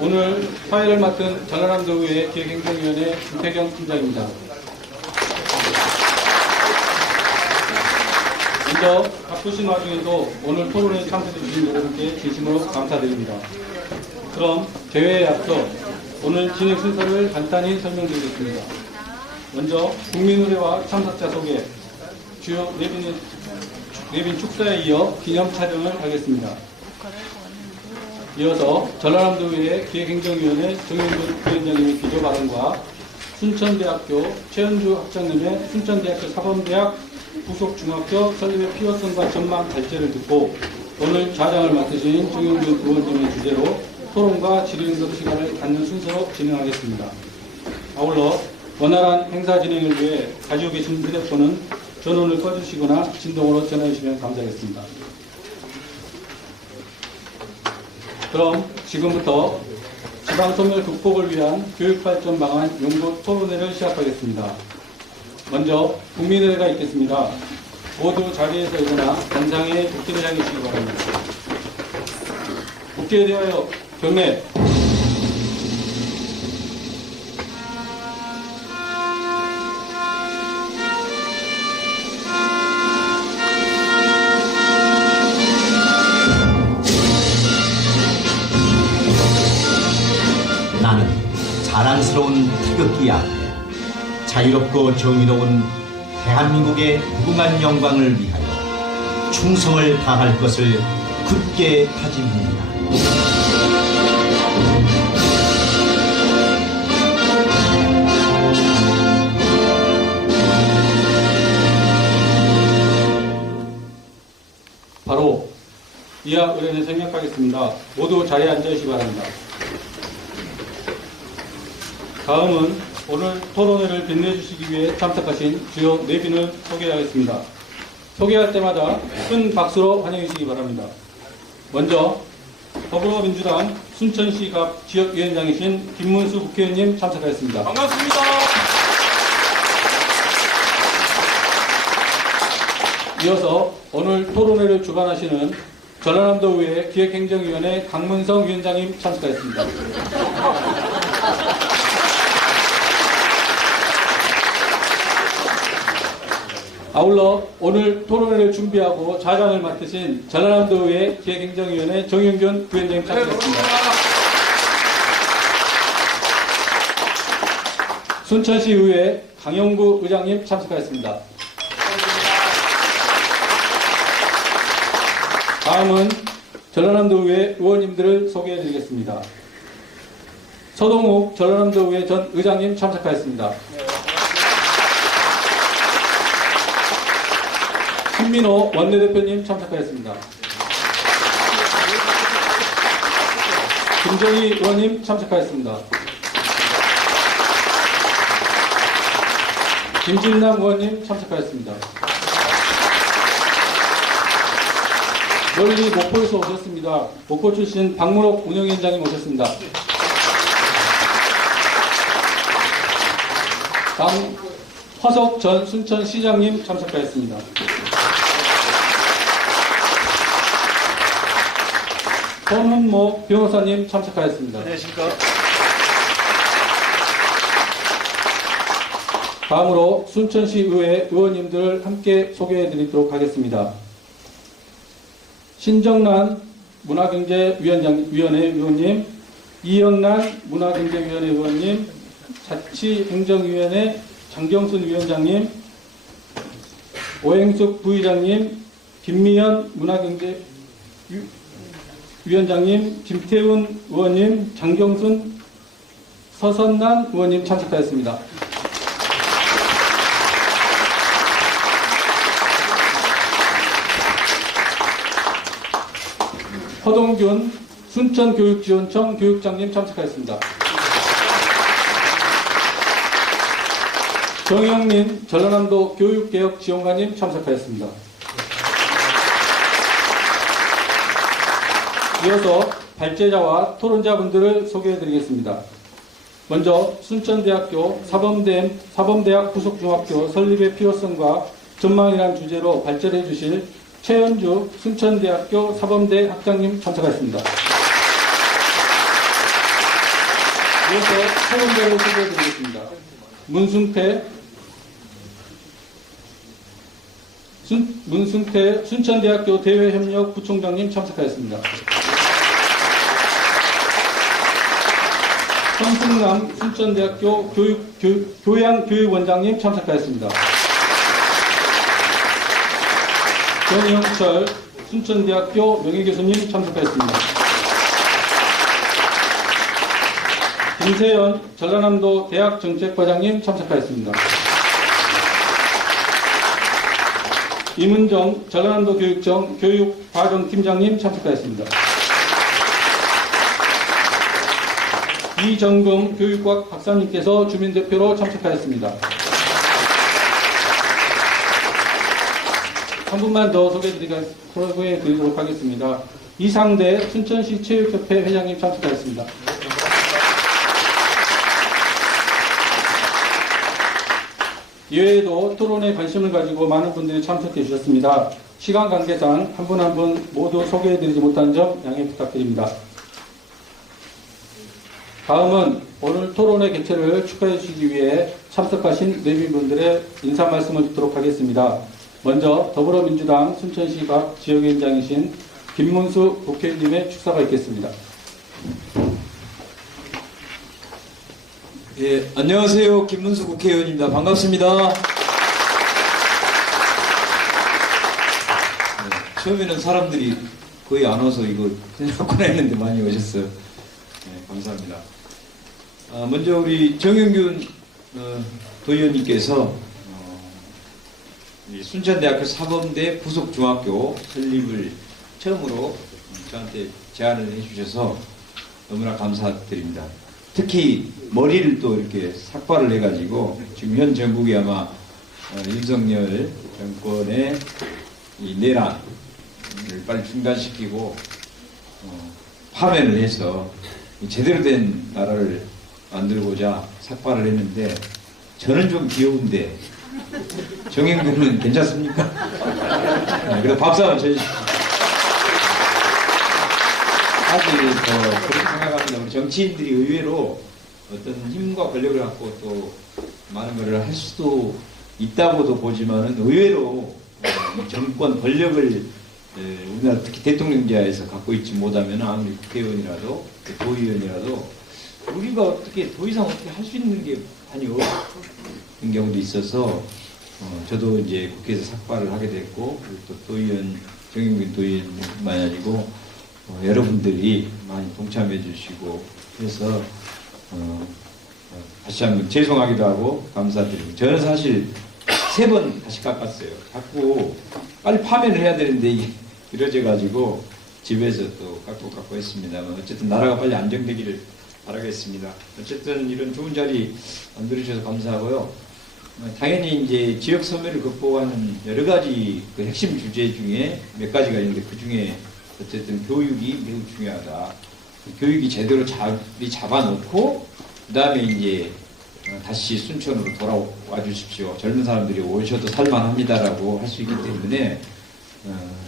오늘 사회를 맡은 전라남도의회 기획행정위원회 김태경 팀장입니다. 먼저 바쁘신 와중에도 오늘 토론에 참석해 주신 여러분께 진심으로 감사드립니다. 그럼 대회에 앞서 오늘 진행 순서를 간단히 설명드리겠습니다. 먼저 국민의회와 참석자 소개, 주요 내빈 축사에 이어 기념 촬영을 하겠습니다. 이어서 전라남도의회 기획행정위원회 정영준 부위원장님의 기조 발언과 순천대학교 최현주 학장님의 순천대학교 사범대학 부속중학교 설립의 필요성과 전망 발제를 듣고 오늘 좌장을 맡으신 정영준 의원님의 주제로 토론과 질의응답 시간을 갖는 순서로 진행하겠습니다. 아울러 원활한 행사 진행을 위해 가지고 계신 휴대폰은 전원을 꺼주시거나 진동으로 전화해 주시면 감사하겠습니다. 그럼 지금부터 지방소멸 극복을 위한 교육발전 방안 연구 토론회를 시작하겠습니다. 먼저 국민의회가 있겠습니다. 모두 자리에서 일어나 단상에 국기를 향해 주시기 바랍니다. 국기에 대하여 경례. 나는 자랑스러운 태극기 앞에 자유롭고 정의로운 대한민국의 무궁한 영광을 위하여 충성을 다할 것을 굳게 다짐합니다. 바로 이하 의뢰를 생략하겠습니다. 모두 자리에 앉아주시기 바랍니다. 다음은 오늘 토론회를 빛내주시기 위해 참석하신 주요 내빈을 소개하겠습니다. 소개할 때마다 큰 박수로 환영해 주시기 바랍니다. 먼저 더불어민주당 순천시갑 지역위원장이신 김문수 국회의원님 참석하였습니다. 반갑습니다. 이어서 오늘 토론회를 주관하시는 전라남도의회 기획행정위원회 강문성 위원장님 참석하였습니다. 아울러 오늘 토론회를 준비하고 좌장을 맡으신 전라남도의회 기획행정위원회 정영균 부위원장님 참석했습니다. 순천시의회 강영구 의장님 참석하였습니다. 다음은 전라남도의회 의원님들을 소개해드리겠습니다. 서동욱 전라남도의회 전 의장님 참석하였습니다. 신민호 원내대표님 참석하였습니다. 김정희 의원님 참석하였습니다. 김진남 의원님 참석하였습니다. 멀리 목포에서 오셨습니다. 목포 출신 박문옥 운영위원장님 오셨습니다. 다음 허석 전 순천시장님 참석하였습니다. 손훈모 변호사님 참석하였습니다. 안녕하십니까. 다음으로 순천시의회 의원님들을 함께 소개해드리도록 하겠습니다. 신정란 문화경제위원회 의원님, 이영란 문화경제위원회 의원님, 자치행정위원회 장경순 위원장님, 오행숙 부의장님, 김미연 문화경제위원장님, 김태훈 의원님, 장경순 서선난 의원님 참석하였습니다. 허동균 순천교육지원청 교육장님 참석하였습니다. 정영민 전라남도 교육개혁지원관님 참석하였습니다. 이어서 발제자와 토론자분들을 소개해드리겠습니다. 먼저 순천대학교 사범대학 부속중학교 설립의 필요성과 전망이라는 주제로 발제를 해주실 최현주 순천대학교 사범대 학장님 참석하였습니다. 이어서 사연자를 소개해드리겠습니다. 문승태 순천대학교 대외협력 부총장님 참석하였습니다. 현승남 순천대학교 교양교육원장님 참석하였습니다. 정영철 순천대학교 명예교수님 참석하였습니다. 김세연 전라남도 대학정책과장님 참석하였습니다. 임은정 전라남도 교육청 교육과정팀장님 참석하였습니다. 이정금 교육학 박사님께서 주민대표로 참석하였습니다. 한 분만 더 소개해드리도록 하겠습니다. 이상대 순천시 체육협회 회장님 참석하였습니다. 이외에도 토론에 관심을 가지고 많은 분들이 참석해 주셨습니다. 시간 관계상 한 분 한 분 모두 소개해드리지 못한 점 양해 부탁드립니다. 다음은 오늘 토론회 개최를 축하해 주시기 위해 참석하신 내빈분들의 인사 말씀을 듣도록 하겠습니다. 먼저 더불어민주당 순천시 각 지역위원장이신 김문수 국회의원님의 축사가 있겠습니다. 예, 안녕하세요. 김문수 국회의원입니다. 반갑습니다. 네, 처음에는 사람들이 거의 안 와서 이거 생각하구나 했는데 많이 오셨어요. 네, 감사합니다. 먼저 우리 정영균 도의원님께서 순천대학교 사범대 부속중학교 설립을 처음으로 저한테 제안을 해주셔서 너무나 감사드립니다. 특히 머리를 또 이렇게 삭발을 해가지고 지금 현 정국이 아마 윤석열 정권의 이 내란을 빨리 중단시키고 파면을 해서 제대로 된 나라를 만들고자 삭발을 했는데 저는 좀 귀여운데 정영균은 괜찮습니까? 네, 그래서 박수 한번 쳐주십시오. 사실 그렇게 생각합니다. 우리 정치인들이 의외로 어떤 힘과 권력을 갖고 또 많은 것을 할 수도 있다고도 보지만은 의외로 이 정권 권력을 우리나라 특히 대통령제하에서 갖고 있지 못하면 아무리 국회의원이라도 도의원이라도 우리가 어떻게 더 이상 어떻게 할 수 있는 게 많이 없는 경우도 있어서 저도 이제 국회에서 삭발을 하게 됐고 그리고 또 도의원 정영균 도의원만이 아니고 여러분들이 많이 동참해 주시고 그래서 다시 한번 죄송하기도 하고 감사드리고 저는 사실 3번 다시 깎았어요. 자꾸 빨리 파면을 해야 되는데 이게 이뤄져 가지고 집에서 또 깎고 했습니다만 어쨌든 나라가 빨리 안정되기를 바라겠습니다. 어쨌든 이런 좋은 자리 만들어주셔서 감사하고요. 당연히 이제 지역 소멸을 극복하는 여러 가지 그 핵심 주제 중에 몇 가지가 있는데 그 중에 어쨌든 교육이 매우 중요하다. 교육이 제대로 자리 잡아놓고 그 다음에 이제 다시 순천으로 돌아와 주십시오. 젊은 사람들이 오셔도 살만합니다라고 할 수 있기 때문에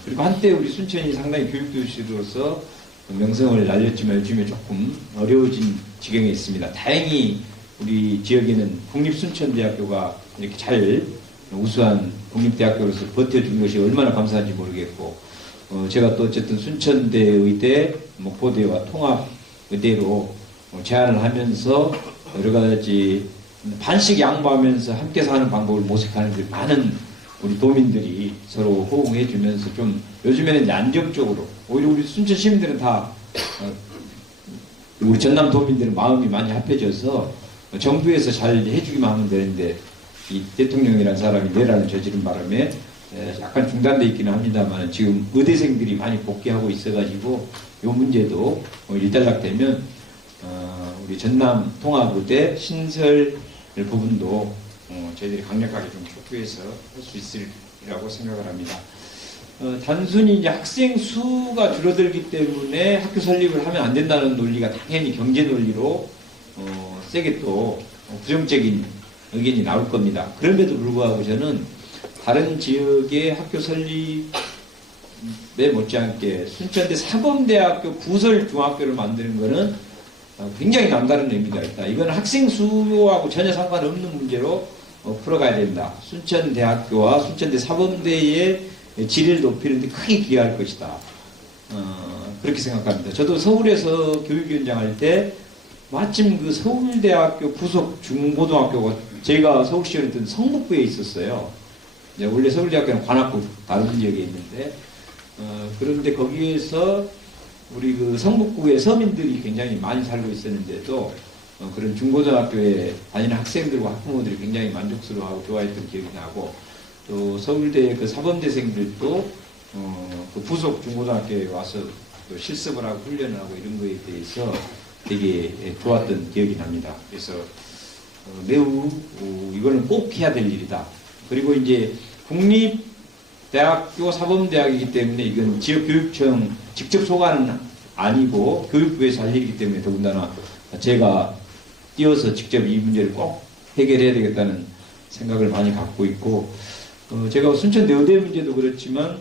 그리고 한때 우리 순천이 상당히 교육도시로서 명성을 날렸지만 요즘에 조금 어려워진 지경에 있습니다. 다행히 우리 지역에는 국립순천대학교가 이렇게 잘 우수한 국립대학교로서 버텨준 것이 얼마나 감사한지 모르겠고 제가 또 어쨌든 순천대의대, 목포대와 통합의대로 제안을 하면서 여러 가지 반씩 양보하면서 함께 사는 방법을 모색하는 데 많은 우리 도민들이 서로 호응해 주면서 좀 요즘에는 이제 안정적으로 오히려 우리 순천 시민들은 다 우리 전남 도민들은 마음이 많이 합해져서 정부에서 잘 해주기만 하면 되는데 이 대통령이라는 사람이 내란을 저지른 바람에 약간 중단돼 있기는 합니다만 지금 의대생들이 많이 복귀하고 있어가지고 이 문제도 일단락되면 우리 전남 통합의대 신설 부분도 저희들이 강력하게 좀 촉구해서 할 수 있으리라고 생각을 합니다. 단순히 이제 학생 수가 줄어들기 때문에 학교 설립을 하면 안 된다는 논리가 당연히 경제 논리로 세게 또 부정적인 의견이 나올 겁니다. 그럼에도 불구하고 저는 다른 지역의 학교 설립에 못지않게 순천대 사범대학교 부설 중학교를 만드는 것은 굉장히 남다른 의미가 있다. 이건 학생 수요하고 전혀 상관없는 문제로 풀어가야 된다. 순천대학교와 순천대 사범대의 질을 높이는 데 크게 기여할 것이다. 그렇게 생각합니다. 저도 서울에서 교육위원장 할 때 마침 그 서울대학교 부속 중고등학교가 제가 서울시에 있던 성북구에 있었어요. 원래 서울대학교는 관악구 다른 지역에 있는데 그런데 거기에서 우리 그 성북구의 서민들이 굉장히 많이 살고 있었는데도 그런 중고등학교에 다니는 학생들과 학부모들이 굉장히 만족스러워하고 좋아했던 기억이 나고 또 서울대 그 사범대생들도 그 부속 중고등학교에 와서 또 실습을 하고 훈련을 하고 이런 거에 대해서 되게 좋았던 기억이 납니다. 그래서 매우 이거는 꼭 해야 될 일이다. 그리고 이제 국립대학교 사범대학이기 때문에 이건 지역교육청 직접 소관은 아니고 교육부에서 할 일이기 때문에 더군다나 제가 뛰어서 직접 이 문제를 꼭 해결해야 되겠다는 생각을 많이 갖고 있고 제가 순천대 의대 문제도 그렇지만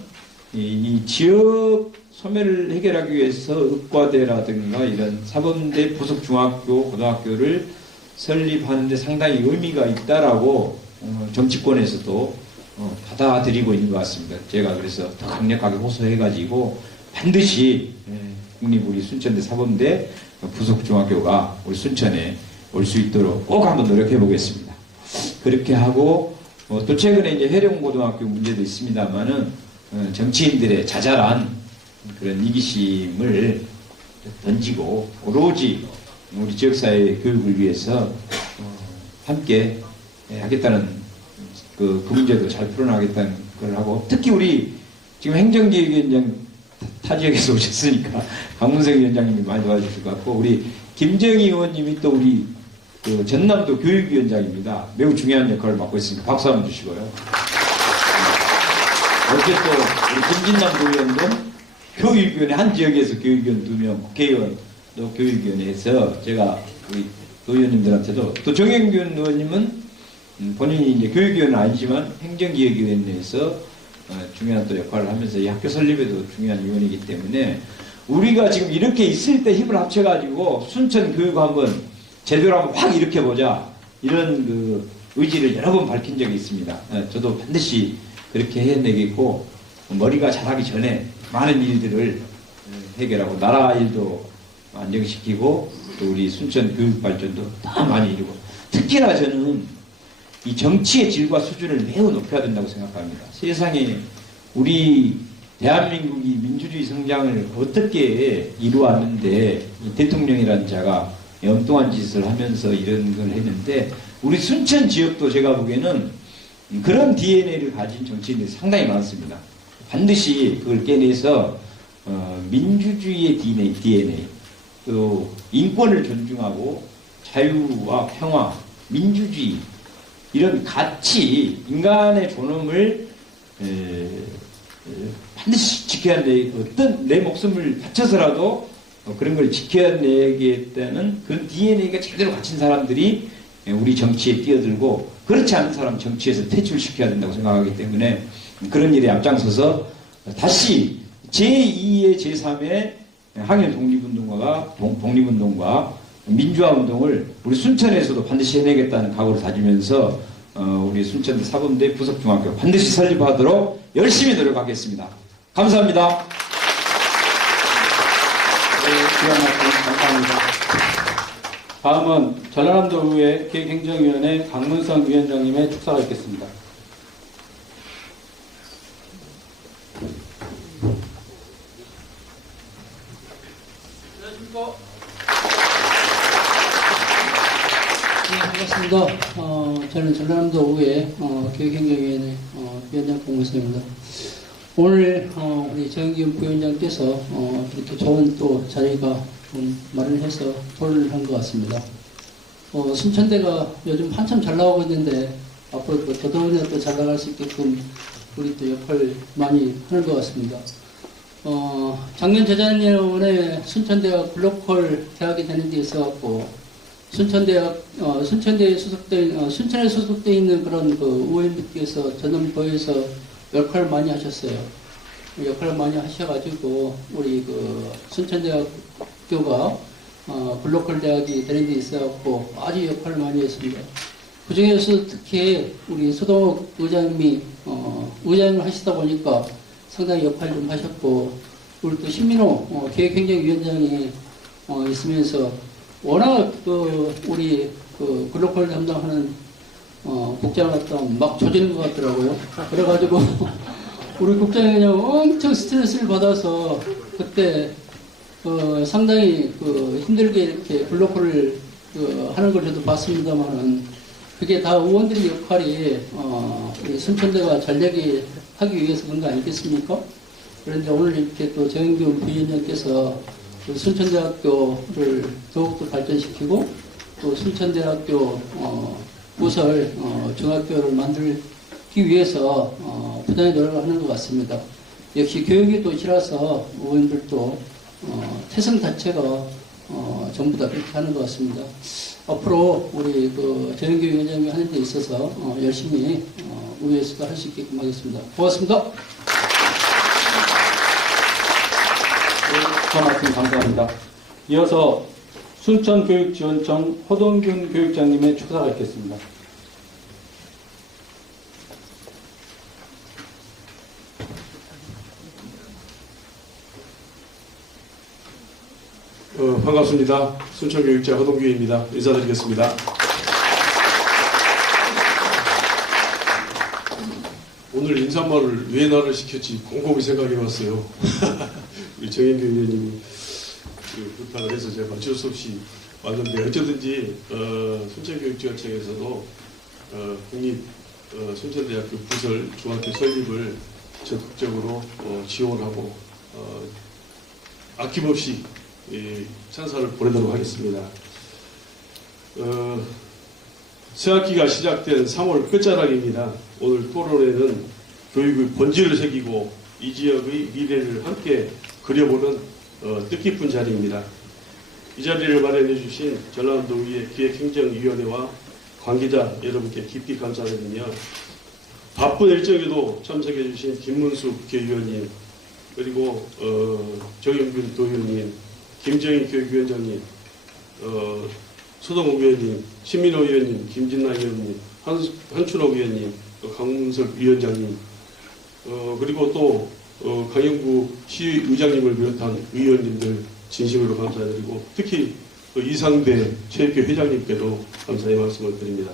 이 지역 소멸을 해결하기 위해서 의과대라든가 이런 사범대 부속 중학교, 고등학교를 설립하는 데 상당히 의미가 있다라고 정치권에서도 받아들이고 있는 것 같습니다. 제가 그래서 더 강력하게 호소해가지고 반드시 국립 우리 순천대 사범대 부속 중학교가 우리 순천에 올 수 있도록 꼭 한번 노력해 보겠습니다. 그렇게 하고 또 최근에 이제 해령고등학교 문제도 있습니다만은 정치인들의 자잘한 그런 이기심을 던지고 오로지 우리 지역사회 교육을 위해서 함께 하겠다는 그 문제도 잘 풀어나가겠다는 걸 하고 특히 우리 지금 행정기획위원장 타 지역에서 오셨으니까 강문석 위원장님이 많이 도와주실 것 같고 우리 김정희 의원님이 또 우리 그 전남도 교육위원장입니다. 매우 중요한 역할을 맡고 있으니까 박수 한번 주시고요. 어제 또 우리 김진남 도의원도 교육위원회 한 지역에서 교육위원 2명, 국회의원 또 교육위원회에서 제가 우리 도의원님들한테도 또 정영균 의원님은 본인이 이제 교육위원은 아니지만 행정기획위원회에서 중요한 또 역할을 하면서 이 학교 설립에도 중요한 위원이기 때문에 우리가 지금 이렇게 있을 때 힘을 합쳐가지고 순천 교육을 한번 제대로 한번 확 일으켜보자 이런 그 의지를 여러 번 밝힌 적이 있습니다. 저도 반드시 그렇게 해내겠고 머리가 자라기 전에 많은 일들을 해결하고 나라 일도 안정시키고 또 우리 순천 교육 발전도 더 많이 이루고 특히나 저는 이 정치의 질과 수준을 매우 높여야 된다고 생각합니다. 세상에 우리 대한민국이 민주주의 성장을 어떻게 이루었는데 이 대통령이라는 자가 엉뚱한 짓을 하면서 이런 걸 했는데 우리 순천 지역도 제가 보기에는 그런 DNA를 가진 정치인들이 상당히 많습니다. 반드시 그걸 깨내서 민주주의의 DNA 또 인권을 존중하고 자유와 평화, 민주주의 이런 가치, 인간의 존엄을 반드시 지켜야 하는데 어떤 내 목숨을 바쳐서라도 그런 걸 지켜내겠다는 그런 DNA가 제대로 갖춘 사람들이 우리 정치에 뛰어들고 그렇지 않은 사람 정치에서 퇴출시켜야 된다고 생각하기 때문에 그런 일에 앞장서서 다시 제2의 제3의 항일 독립운동과 민주화운동을 우리 순천에서도 반드시 해내겠다는 각오를 다지면서 우리 순천대 사범대 부속중학교 반드시 설립하도록 열심히 노력하겠습니다. 감사합니다. 감사합니다. 다음은 전라남도의회 기획행정위원회 강문성 위원장님의 축사가 있겠습니다. 네, 반갑습니다. 저는 전라남도의회 기획행정위원회 위원장 공무수입니다. 오늘 우리 정기훈 부위원장께서 이렇게 좋은 또 자리가 마련해서 토론을 한 것 같습니다. 순천대가 요즘 한참 잘 나오고 있는데 앞으로 또 더더욱이나 또 잘 나갈 수 있게끔 우리 또 역할을 많이 하는 것 같습니다. 작년 재작년에 순천대가 글로컬 대학이 되는 데 있어갖고 순천대에 소속된 순천에 소속되어 있는 그런 그 의원님께서 전남도에서 역할을 많이 하셨어요. 역할을 많이 하셔가지고 우리 그 순천대학교가 글로컬 대학이 되는 데 있어갖고 아주 역할을 많이 했습니다. 그 중에서 특히 우리 소동욱 의장님이 의장을 하시다 보니까 상당히 역할을 좀 하셨고, 우리 또 신민호 기획행정위원장이 있으면서 워낙 우리 글로컬 담당하는 국장을 갖다 막 조지는 것 같더라고요. 그래가지고 우리 국장이 그냥 엄청 스트레스를 받아서 그때 상당히 힘들게 이렇게 글로컬을 하는 걸 저도 봤습니다만은, 그게 다 의원들의 역할이 우리 순천대가 잘 되게 하기 위해서 그런 거 아니겠습니까? 그런데 오늘 이렇게 또 정영균 부위원장께서 순천대학교를 더욱더 발전시키고 또 순천대학교 부설 중학교를 만들기 위해서 부단히 노력을 하는 것 같습니다. 역시 교육이 도시라서 의원들도 태생 자체가 전부 다 그렇게 하는 것 같습니다. 앞으로 우리 정영균 위원장이 하는 데 있어서 열심히 의회에서도 할 수 있게끔 하겠습니다. 고맙습니다. 저 말씀 감사합니다. 이어서 순천교육지원청 허동균 교육장님의 축사가 있겠습니다. 반갑습니다. 순천교육자 허동규입니다. 인사드리겠습니다. 오늘 인사말을 왜 나를 시켰지 곰곰이 생각해봤어요. 우리 정인규 의원님이 부탁을 해서 제가 어쩔 수 없이 왔는데, 어쩌든지 순천교육지원청에서도 국립 순천대학교 부설 중학교 설립을 적극적으로 지원하고 아낌없이 찬사를 보내도록 하겠습니다. 새학기가 시작된 3월 끝자락입니다. 오늘 토론회는 교육의 본질을 새기고 이 지역의 미래를 함께 그려보는 뜻깊은 자리입니다. 이 자리를 마련해 주신 전라남도의회 기획행정위원회와 관계자 여러분께 깊이 감사드리며, 바쁜 일정에도 참석해 주신 김문숙 교육위원님, 그리고 정영균 도의원님, 김정인 교육위원장님, 소동욱 위원님, 신민호 위원님, 김진나 위원님, 한춘옥 위원님, 또 강문석 위원장님, 그리고 또 강영구 시의장님을 비롯한 의원님들 진심으로 감사드리고, 특히 이상대 체육회 회장님께도 감사의 말씀을 드립니다.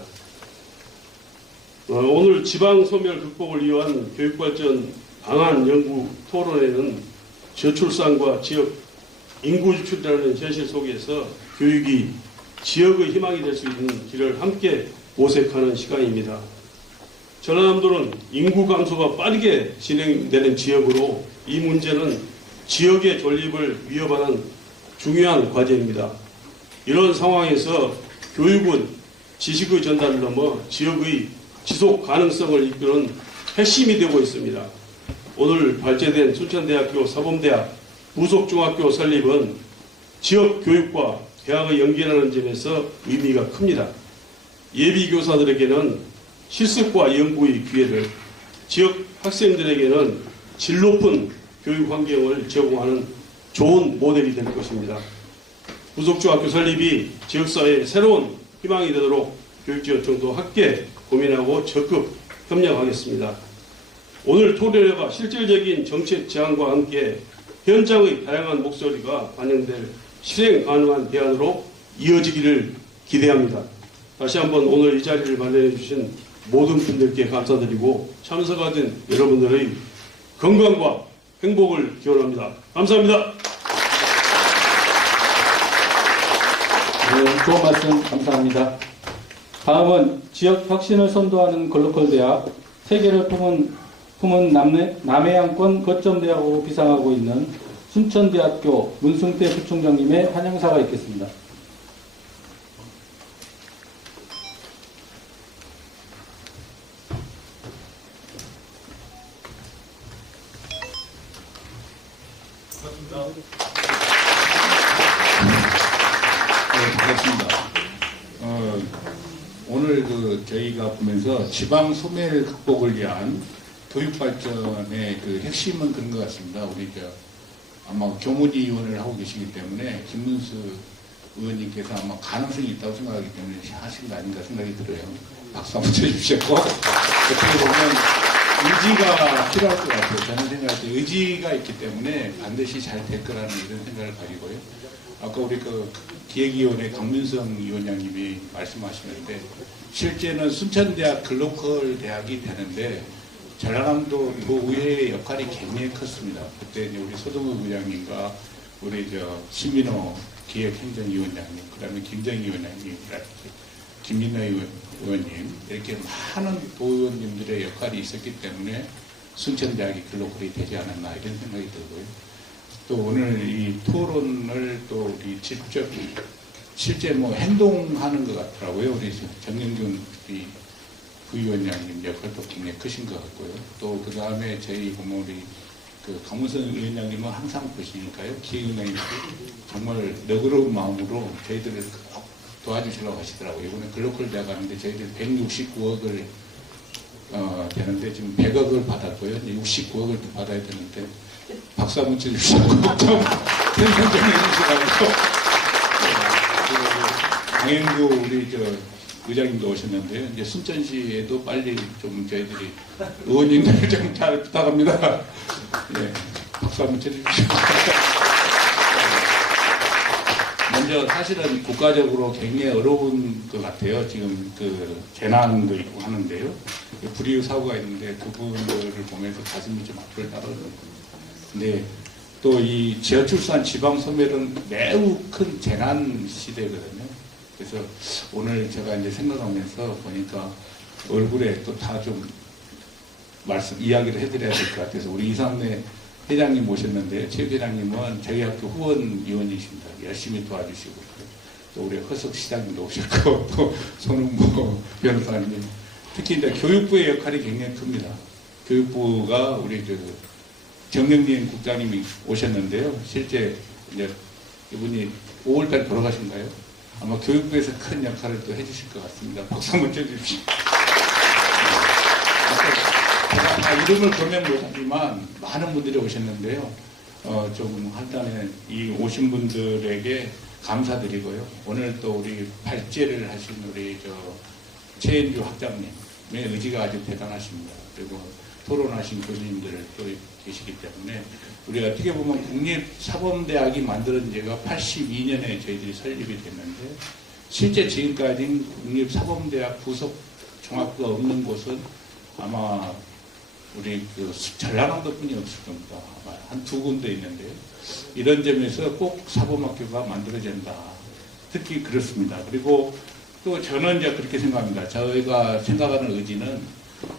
오늘 지방소멸 극복을 위한 교육발전 방안 연구 토론회는 저출산과 지역 인구 유출이라는 현실 속에서 교육이 지역의 희망이 될 수 있는 길을 함께 모색하는 시간입니다. 전라남도는 인구 감소가 빠르게 진행되는 지역으로 이 문제는 지역의 존립을 위협하는 중요한 과제입니다. 이런 상황에서 교육은 지식의 전달을 넘어 지역의 지속 가능성을 이끄는 핵심이 되고 있습니다. 오늘 발제된 순천대학교 사범대학 부속중학교 설립은 지역 교육과 대학의 연계라는 점에서 의미가 큽니다. 예비교사들에게는 실습과 연구의 기회를, 지역 학생들에게는 질 높은 교육 환경을 제공하는 좋은 모델이 될 것입니다. 부속중학교 설립이 지역사회의 새로운 희망이 되도록 교육지원청도 함께 고민하고 적극 협력하겠습니다. 오늘 토론회가 실질적인 정책 제안과 함께 현장의 다양한 목소리가 반영될 실행 가능한 대안으로 이어지기를 기대합니다. 다시 한번 오늘 이 자리를 마련해 주신 모든 분들께 감사드리고 참석하신 여러분들의 건강과 행복을 기원합니다. 감사합니다. 네, 좋은 말씀 감사합니다. 다음은 지역 혁신을 선도하는 글로컬 대학, 세계를 품은 남해안권 거점대학으로 비상하고 있는 순천대학교 문승태 부총장님의 환영사가 있겠습니다. 반갑습니다. 오늘 저희가 보면서 지방 소멸 극복을 위한 교육 발전의 핵심은 그런 것 같습니다. 우리 아마 교문위원을 하고 계시기 때문에 김문수 의원님께서 아마 가능성이 있다고 생각하기 때문에 하신 거 아닌가 생각이 들어요. 박수 한번 쳐주시고 어떻게 보면 의지가 필요할 것 같아요. 저는 생각할 때 의지가 있기 때문에 반드시 잘 될 거라는 이런 생각을 가지고요. 아까 우리 그 기획위원회 강민성 위원장님이 말씀하시는데 실제는 순천대학 글로컬 대학이 되는데 전라남도 도의회의 역할이 굉장히 컸습니다. 그때 이제 우리 소동욱 의장님과 우리 신민호 기획행정위원장님, 그다음에 김정희 위원장님, 김민호 의원님 이렇게 많은 도의원님들의 역할이 있었기 때문에 순천대학이 글로컬이 되지 않았나 이런 생각이 들고요. 또 오늘 이 토론을 또 우리 직접 실제 뭐 행동하는 것 같더라고요. 우리 정영균 우리 부위원장님 역할도 굉장히 크신 것 같고요. 또 그 다음에 저희 보면 우리 그 강문선 위원장님은 항상 보시니까요. 기획위원장님도 정말 너그러운 마음으로 저희들을 도와주시려고 하시더라고요. 이번에 글로컬 대학 가는데 저희들 169억을 되는데 지금 100억을 받았고요. 69억을 또 받아야 되는데 박수 한번 쳐주시고 좀 생산적인 해주시라고 강행구 우리 의장님도 오셨는데요. 이제 순천시에도 빨리 좀 저희들이 의원님들 좀 잘 부탁합니다. 네, 박수 한번 쳐주십시오. 먼저 사실은 국가적으로 굉장히 어려운 것 같아요. 지금 그 재난도 있고 하는데요. 불이익 사고가 있는데 그분들을 보면서 가슴이 좀 앞을 따르거든요. 근데 또 이 지하출산 지방 소멸은 매우 큰 재난 시대거든요. 그래서 오늘 제가 이제 생각하면서 보니까 얼굴에 또 다 좀 이야기를 해드려야 될 것 같아서 우리 이상래 회장님 모셨는데요. 최 회장님은 저희 학교 후원위원이십니다. 열심히 도와주시고 또 우리 허석 시장님도 오셨고 또 손흥모 변호사님 특히 이제 교육부의 역할이 굉장히 큽니다. 교육부가 우리 정영진 국장님이 오셨는데요. 실제 이제 이분이 5월달에 돌아가신가요? 아마 교육부에서 큰 역할을 또 해주실 것 같습니다. 박수 한번 쳐주십시오. 제가 다 이름을 보면 못하지만 많은 분들이 오셨는데요. 조금 한단에 이 오신 분들에게 감사드리고요. 오늘 또 우리 발제를 하신 우리 최은주 학장님의 의지가 아주 대단하십니다. 그리고 토론하신 교수님들 또 계시기 때문에 우리가 어떻게 보면 국립사범대학이 만들어진 지가 82년에 저희들이 설립이 됐는데 실제 지금까지 국립사범대학 부속 종합부가 없는 곳은 아마 우리 전라남도뿐이 없을 겁니다. 아마 한2 군데 있는데요. 이런 점에서 꼭 사범학교가 만들어져야 된다. 특히 그렇습니다. 그리고 또 저는 이제 그렇게 생각합니다. 저희가 생각하는 의지는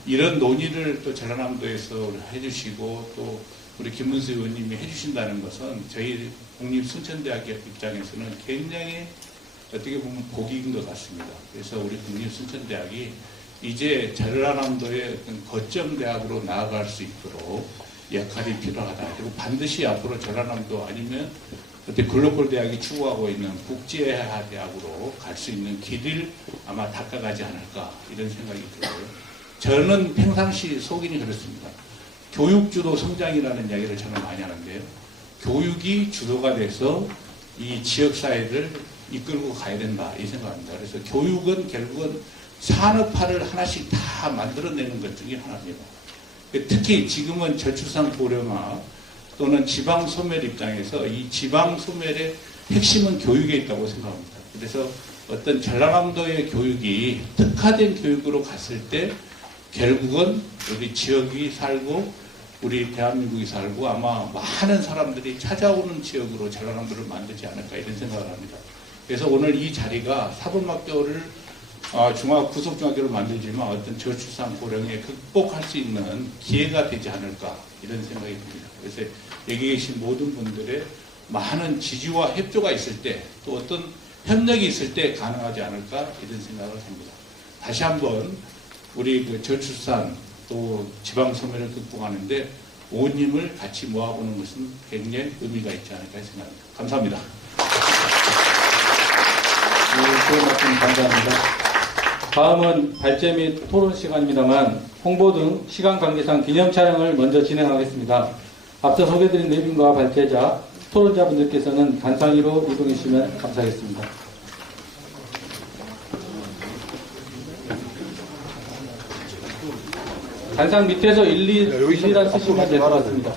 이런 논의를 또 전라남도에서 해주시고 또 우리 김문수 의원님이 해주신다는 것은 저희 국립순천대학 입장에서는 굉장히 어떻게 보면 복인 것 같습니다. 그래서 우리 국립순천대학이 이제 전라남도의 어떤 거점대학으로 나아갈 수 있도록 역할이 필요하다. 그리고 반드시 앞으로 전라남도 아니면 어떻게 글로컬 대학이 추구하고 있는 국제화 대학으로 갈 수 있는 길을 아마 닦아가지 않을까 이런 생각이 들고요. 저는 평상시 속인이 그렇습니다. 교육주도 성장이라는 이야기를 저는 많이 하는데요. 교육이 주도가 돼서 이 지역사회를 이끌고 가야 된다 이 생각합니다. 그래서 교육은 결국은 산업화를 하나씩 다 만들어내는 것 중에 하나입니다. 특히 지금은 저출산 고령화 또는 지방 소멸 입장에서 이 지방 소멸의 핵심은 교육에 있다고 생각합니다. 그래서 어떤 전라남도의 교육이 특화된 교육으로 갔을 때 결국은 우리 지역이 살고 우리 대한민국이 살고 아마 많은 사람들이 찾아오는 지역으로 전라남도를 만들지 않을까 이런 생각을 합니다. 그래서 오늘 이 자리가 사범학교를 구속중학교를 만들지만 어떤 저출산 고령에 극복할 수 있는 기회가 되지 않을까 이런 생각이 듭니다. 그래서 여기 계신 모든 분들의 많은 지지와 협조가 있을 때 또 어떤 협력이 있을 때 가능하지 않을까 이런 생각을 합니다. 다시 한번 우리 저출산 또 지방소멸을 극복하는데 온 힘을 같이 모아보는 것은 굉장히 의미가 있지 않을까 생각합니다. 감사합니다. 좋은 말씀 감사합니다. 다음은 발제 및 토론 시간입니다만 홍보 등 시간 관계상 기념 촬영을 먼저 진행하겠습니다. 앞서 소개드린 내빈과 발제자, 토론자분들께서는 간사위로 이동해 주시면 감사하겠습니다. 단상 밑에서 1, 2단 쓰시면 될 것 같습니다.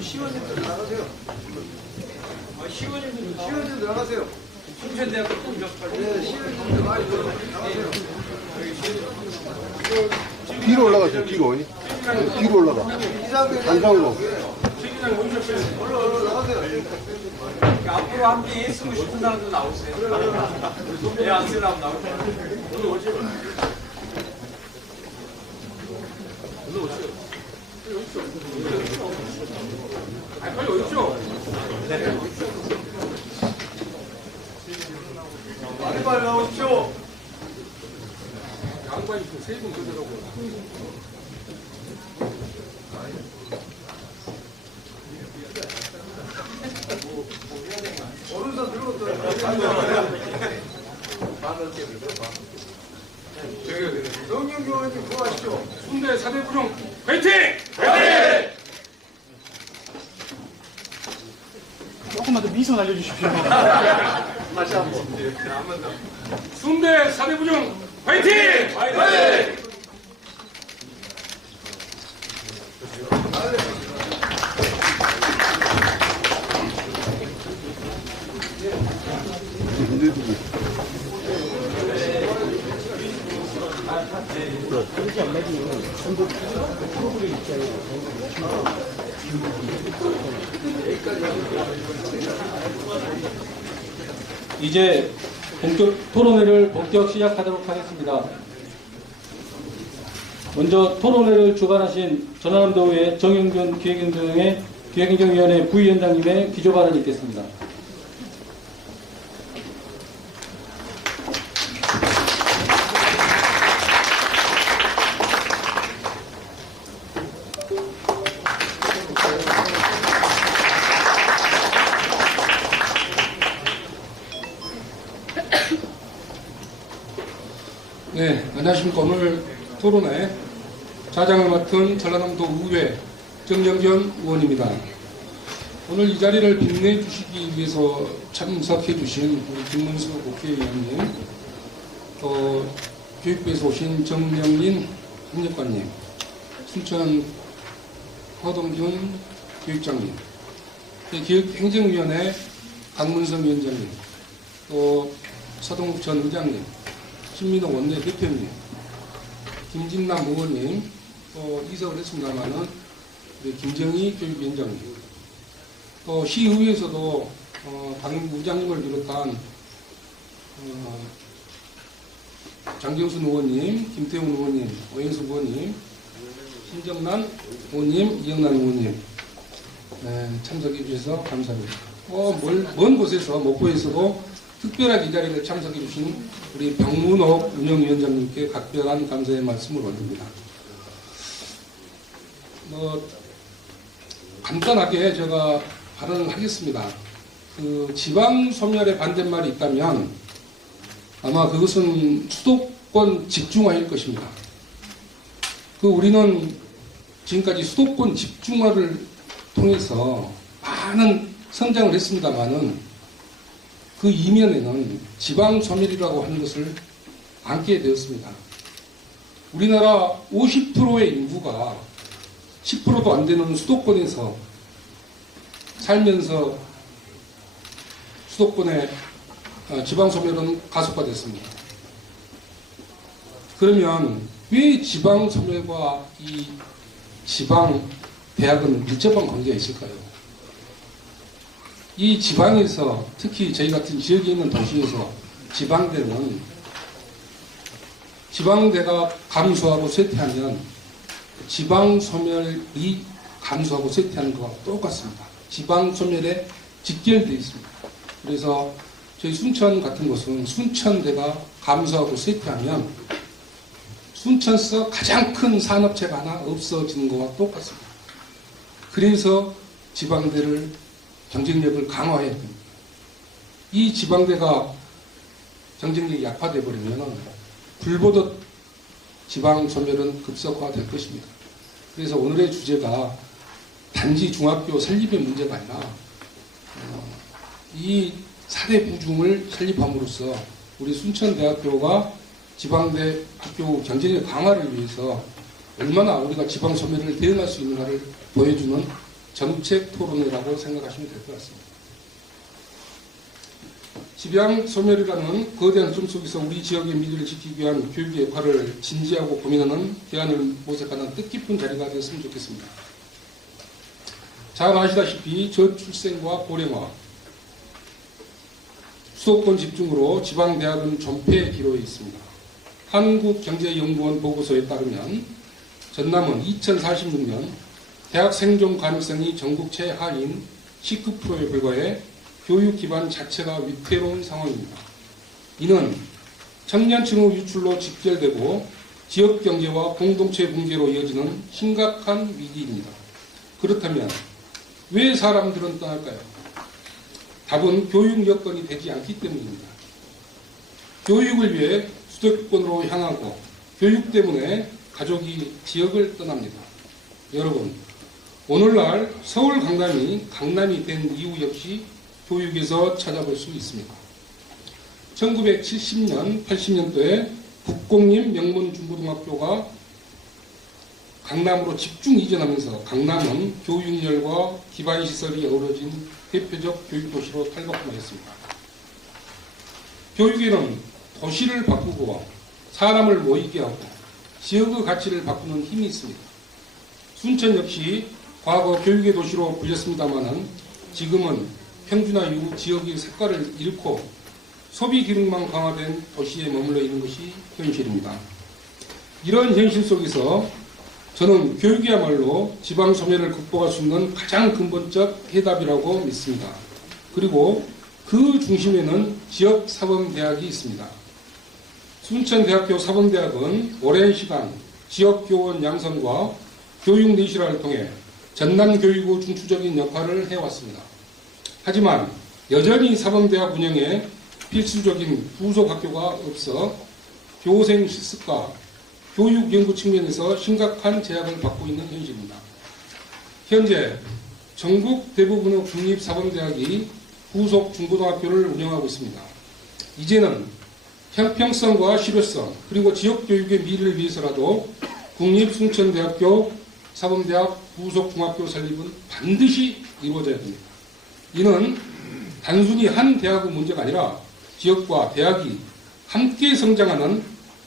시원님들 나가세요. 순천대학교 네, 시원님들 많이 나가세요. 뒤로 올라가세요. 뒤로. 뒤로 올라가. 단상으로. 나가세요. 앞으로 함께 쓰고 싶은 사람도 나오세요. 안 쓰려면 나오세요. 빨리 오십시오. 빨리 나오십시오. 양반이 세분 그대로. 오른손 들고 또 정경 교원님 구하시죠. 순대 사대부중 화이팅! 화이팅! 조금만 더 미소 날려주십시오. 다시 한 번. 순대 사대부중 화이팅! 화이팅! 이제 토론회를 본격 시작하도록 하겠습니다. 먼저 토론회를 주관하신 전라남도의회 정영준 기획행정위원회 부위원장님의 기조 발언이 있겠습니다. 네, 안녕하십니까. 오늘 토론회 자장을 맡은 전라남도 의회 정영전 의원입니다. 오늘 이 자리를 빛내주시기 위해서 참석해 주신 우리 김문수 국회의원님, 또 교육부에서 오신 정명린 협력관님, 순천 허동균 교육장님, 기획행정위원회 강문성 위원장님, 또 서동욱 전 의장님, 신민호 원내대표님, 김진남 의원님, 또 이석을 했습니다마는 우리 김정희 교육위원장님, 또 시의회에서도 당부장님을 비롯한 장경순 의원님, 김태훈 의원님, 오영수 의원님, 신정난 의원님, 이영란 의원님 참석해 주셔서 감사합니다. 먼 곳에서 목포에서도 특별하게 이 자리에 참석해 주신 우리 박문옥 운영위원장님께 각별한 감사의 말씀을 올립니다. 간단하게 제가 발언을 하겠습니다. 그 지방 소멸의 반대말이 있다면 아마 그것은 수도권 집중화일 것입니다. 우리는 지금까지 수도권 집중화를 통해서 많은 성장을 했습니다만은 그 이면에는 지방 소멸이라고 하는 것을 안게 되었습니다. 우리나라 50%의 인구가 10%도 안 되는 수도권에서 살면서 수도권의 지방 소멸은 가속화됐습니다. 그러면 왜 지방 소멸과 이 지방 대학은 밀접한 관계가 있을까요? 이 지방에서 특히 저희 같은 지역에 있는 도시에서 지방대는 지방대가 감소하고 쇠퇴하면 지방 소멸이 감소하고 쇠퇴하는 것과 똑같습니다. 지방 소멸에 직결되어 있습니다. 그래서 저희 순천 같은 곳은 순천대가 감소하고 쇠퇴하면 순천서 가장 큰 산업체가 하나 없어지는 것과 똑같습니다. 그래서 지방대를 경쟁력을 강화해야 됩니다. 이 지방대가 경쟁력이 약화돼 버리면 불보듯 지방 소멸은 급속화될 것입니다. 그래서 오늘의 주제가 단지 중학교 설립의 문제가 아니라 이 4대 부중을 설립함으로써 우리 순천대학교가 지방대 학교 경쟁력 강화를 위해서 얼마나 우리가 지방 소멸을 대응할 수 있는가를 보여주는 정책 토론회라고 생각하시면 될 것 같습니다. 지방 소멸이라는 거대한 점 속에서 우리 지역의 미래를 지키기 위한 교육의 역할을 진지하고 고민하는 대안을 모색하는 뜻깊은 자리가 되었으면 좋겠습니다. 잘 아시다시피 저출생과 고령화, 수도권 집중으로 지방대학은 존폐 기로에 있습니다. 한국경제연구원 보고서에 따르면 전남은 2046년 대학 생존 가능성이 전국 최하인 19%에 불과해 교육 기반 자체가 위태로운 상황입니다. 이는 청년층의 유출로 직결되고 지역 경제와 공동체 붕괴로 이어지는 심각한 위기입니다. 그렇다면 왜 사람들은 떠날까요? 답은 교육 여건이 되지 않기 때문입니다. 교육을 위해 수도권으로 향하고 교육 때문에 가족이 지역을 떠납니다. 여러분, 오늘날 서울 강남이 된 이유 역시 교육에서 찾아볼 수 있습니다. 1970년, 80년도에 국공립 명문중고등학교가 강남으로 집중 이전하면서 강남은 교육열과 기반시설이 어우러진 대표적 교육도시로 탈바꿈하였습니다. 교육에는 도시를 바꾸고 사람을 모이게 하고 지역의 가치를 바꾸는 힘이 있습니다. 순천 역시 과거 교육의 도시로 불렸습니다마는 지금은 평준화 이후 지역의 색깔을 잃고 소비 기능만 강화된 도시에 머물러 있는 것이 현실입니다. 이런 현실 속에서 저는 교육이야말로 지방 소멸을 극복할 수 있는 가장 근본적 해답이라고 믿습니다. 그리고 그 중심에는 지역 사범대학이 있습니다. 순천대학교 사범대학은 오랜 시간 지역 교원 양성과 교육 내실화를 통해 전남 교육의 중추적인 역할을 해왔습니다. 하지만 여전히 사범대학 운영에 필수적인 부속 학교가 없어 교생 실습과 교육 연구 측면에서 심각한 제약을 받고 있는 현실입니다. 현재 전국 대부분의 국립사범대학이 부속 중고등학교를 운영하고 있습니다. 이제는 형평성과 실효성 그리고 지역교육의 미래를 위해서라도 국립순천대학교 사범대학 부속 중학교 설립은 반드시 이루어져야 됩니다. 이는 단순히 한 대학의 문제가 아니라 지역과 대학이 함께 성장하는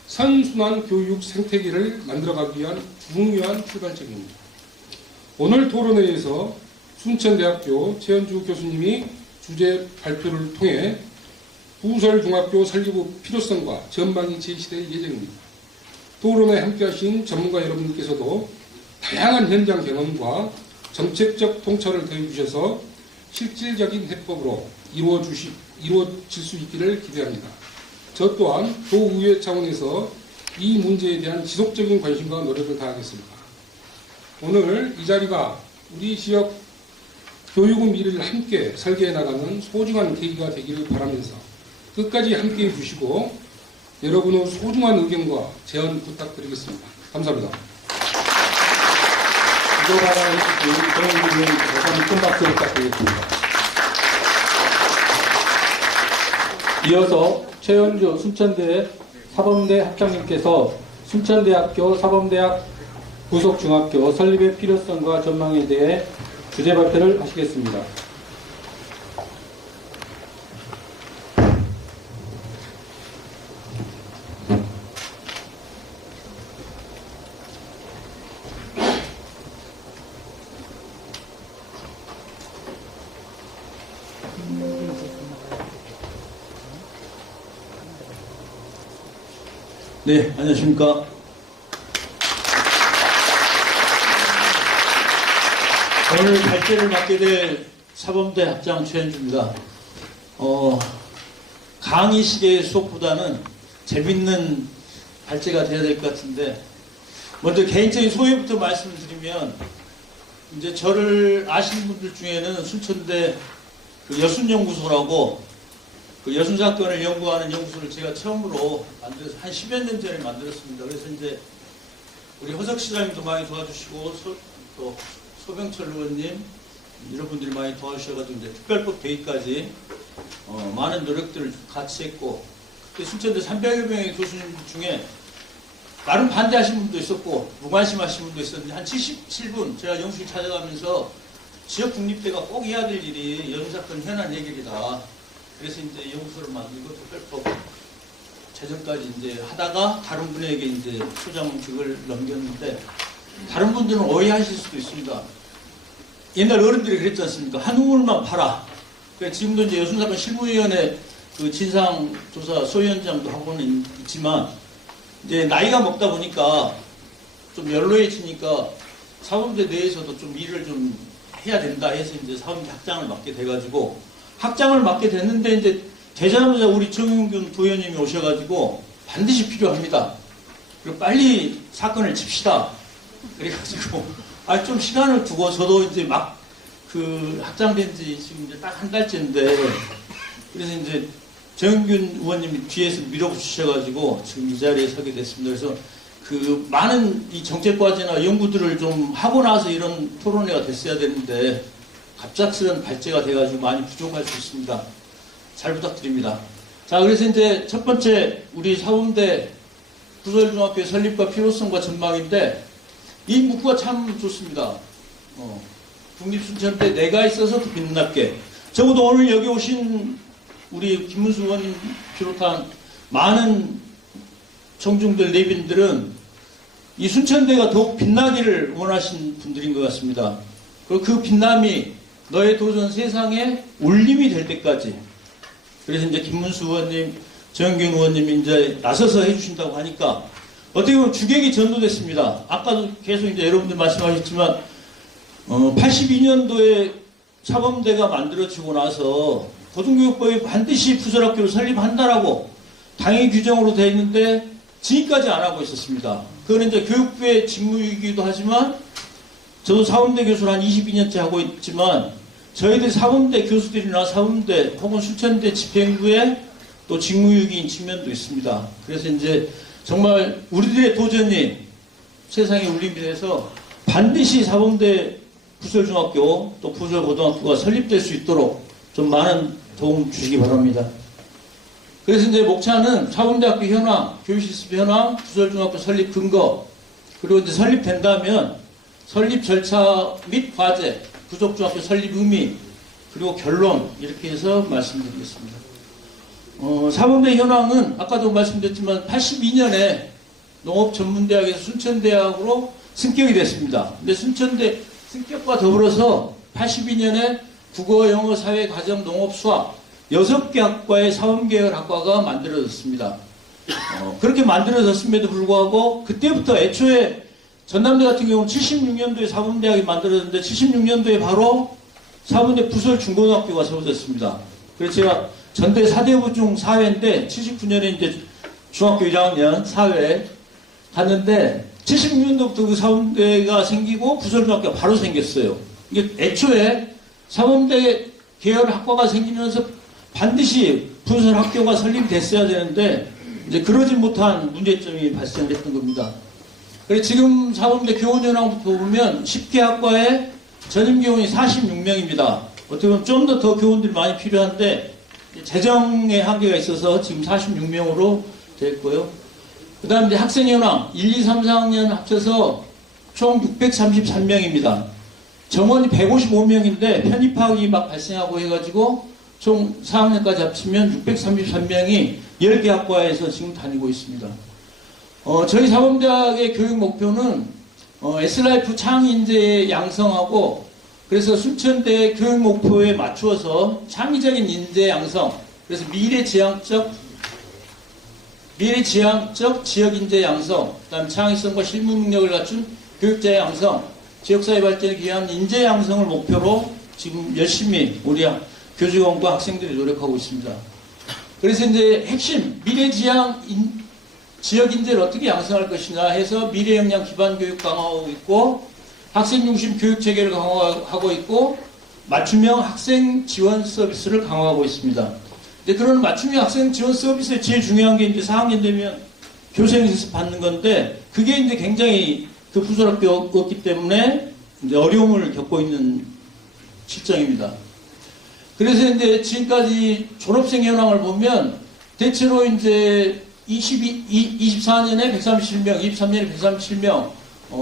선순환 교육 생태계를 만들어가기 위한 중요한 출발점입니다. 오늘 토론회에서 순천대학교 최현주 교수님이 주제 발표를 통해 부설중학교 설립의 필요성과 전망이 제시될 예정입니다. 토론회에 함께하신 전문가 여러분들께서도 다양한 현장 경험과 정책적 통찰을 더해주셔서 실질적인 해법으로 이루어질 수 있기를 기대합니다. 저 또한 도의회 차원에서 이 문제에 대한 지속적인 관심과 노력을 다하겠습니다. 오늘 이 자리가 우리 지역 교육의 미래를 함께 설계해 나가는 소중한 계기가 되기를 바라면서 끝까지 함께해 주시고 여러분의 소중한 의견과 제안 부탁드리겠습니다. 감사합니다. 이거 발언해주신 정영준 의원님께서 큰 박수 부탁드리겠습니다. 이어서 최현주 순천대 사범대 학장님께서 순천대학교 사범대학 부속중학교 설립의 필요성과 전망에 대해 주제 발표를 하시겠습니다. 네, 안녕하십니까. 오늘 발제를 맡게 될 사범대 학장 최현주입니다. 강의식의 수업보다는 재밌는 발제가 돼야 될 것 같은데, 먼저 개인적인 소회부터 말씀을 드리면, 이제 저를 아시는 분들 중에는 순천대 그 여순연구소라고 그 여순 사건을 연구하는 연구소를 제가 처음으로 만들어서 한 10여 년 전에 만들었습니다. 그래서 이제 우리 허석 시장님도 많이 도와주시고 또 소병철 의원님 이런 분들이 많이 도와주셔가지고 이제 특별법 대의까지 많은 노력들을 같이 했고, 그때 순천대 300여 명의 교수님 중에 나름 반대하신 분도 있었고 무관심하신 분도 있었는데 한 77분 제가 영수를 찾아가면서 지역 국립대가 꼭 해야 될 일이 여순사건 현안 해결이다. 그래서 이제 연구소를 만들고 특별법 제정까지 이제 하다가 다른 분에게 이제 소장직을 넘겼는데, 다른 분들은 오해하실 수도 있습니다. 옛날 어른들이 그랬지 않습니까? 한 우물만 팔아. 그러니까 지금도 이제 여순사건 실무위원회 그 진상조사 소위원장도 하고는 있지만, 이제 나이가 먹다 보니까 좀 연로해지니까 사범대 내에서도 좀 일을 좀 해야 된다 해서 이제 사범대 학장을 맡게 돼가지고, 학장을 맡게 됐는데 이제 되자마자 우리 정윤균 부의원님이 오셔가지고 반드시 필요합니다. 그리고 빨리 사건을 칩시다. 그래가지고 좀 시간을 두고 저도 이제 막 그 학장된 지 지금 이제 딱 한 달째인데, 그래서 이제 정윤균 의원님이 뒤에서 밀어주셔가지고 지금 이 자리에 서게 됐습니다. 그래서 그 많은 이 정책 과제나 연구들을 좀 하고 나서 이런 토론회가 됐어야 되는데 갑작스런 발제가 돼가지고 많이 부족할 수 있습니다. 잘 부탁드립니다. 자, 그래서 이제 첫 번째 우리 사범대 부설중학교 설립과 필요성과 전망인데, 이 문구가 참 좋습니다. 국립순천대 내가 있어서 더 빛났게. 적어도 오늘 여기 오신 우리 김문수 의원님 비롯한 많은 청중들, 내빈들은 이 순천대가 더욱 빛나기를 원하신 분들인 것 같습니다. 그리고 그 빛남이 너의 도전 세상에 울림이 될 때까지. 그래서 이제 김문수 의원님, 정영균 의원님이 이제 나서서 해주신다고 하니까 어떻게 보면 주객이 전도됐습니다. 아까도 계속 이제 여러분들 말씀하셨지만 82년도에 사범대가 만들어지고 나서 고등교육법이 반드시 부설학교를 설립한다라고 당연히 규정으로 되어 있는데 지금까지 안 하고 있었습니다. 그거는 이제 교육부의 직무이기도 하지만 저도 사범대 교수를 한 22년째 하고 있지만 저희들 사범대 교수들이나 사범대 혹은 순천대 집행부의 또 직무유기인 측면도 있습니다. 그래서 이제 정말 우리들의 도전이 세상에 울림이 돼서 반드시 사범대 부설중학교 또 부설고등학교가 설립될 수 있도록 좀 많은 도움 주시기 바랍니다. 그래서 이제 목차는 사범대학교 현황, 교육실습 현황, 부설중학교 설립 근거, 그리고 이제 설립된다면 설립 절차 및 과제, 부속중학교 설립 의미, 그리고 결론 이렇게 해서 말씀드리겠습니다. 사범대 현황은 아까도 말씀드렸지만 82년에 농업전문대학에서 순천대학으로 승격이 됐습니다. 근데 순천대 승격과 더불어서 82년에 국어, 영어, 사회, 가정, 농업, 수학 6개 학과의 사범계열 학과가 만들어졌습니다. 그렇게 만들어졌음에도 불구하고 그때부터 애초에 전남대 같은 경우는 76년도에 사범대학이 만들어졌는데 76년도에 바로 사범대 부설 중고등학교가 세워졌습니다. 그래서 제가 전대 4대부 중 4회인데 79년에 이제 중학교 1학년 4회 갔는데 76년도부터 그 사범대가 생기고 부설중학교가 바로 생겼어요. 이게 애초에 사범대 계열 학과가 생기면서 반드시 부설학교가 설립됐어야 되는데 이제 그러지 못한 문제점이 발생했던 겁니다. 그래서 지금 사범대 교원 현황부터 보면 10개 학과에 전임 교원이 46명입니다. 어떻게 보면 좀 더 교원들이 많이 필요한데 재정의 한계가 있어서 지금 46명으로 됐고요. 그 다음에 이제 학생 현황 1, 2, 3, 4학년 합쳐서 총 633명입니다. 정원이 155명인데 편입학이 막 발생하고 해가지고 총 4학년까지 합치면 633명이 10개 학과에서 지금 다니고 있습니다. 저희 사범대학의 교육 목표는 S라이프 창인재 양성하고 그래서 순천대 교육 목표에 맞추어서 창의적인 인재 양성, 그래서 미래지향적 지역 인재 양성, 그다음 창의성과 실무 능력을 갖춘 교육자의 양성, 지역사회 발전에 기여한 인재 양성을 목표로 지금 열심히 우리 교직원과 학생들이 노력하고 있습니다. 그래서 이제 핵심 미래지향 지역 인재를 어떻게 양성할 것이냐 해서 미래 역량 기반 교육 강화하고 있고 학생 중심 교육 체계를 강화하고 있고 맞춤형 학생 지원 서비스를 강화하고 있습니다. 근데 그런 맞춤형 학생 지원 서비스에 제일 중요한 게 이제 4학년 되면 교생 실습 받는 건데 그게 이제 굉장히 그 부설학교였기 때문에 이제 어려움을 겪고 있는 실정입니다. 그래서 이제 지금까지 졸업생 현황을 보면 대체로 이제 24년에 137명, 23년에 137명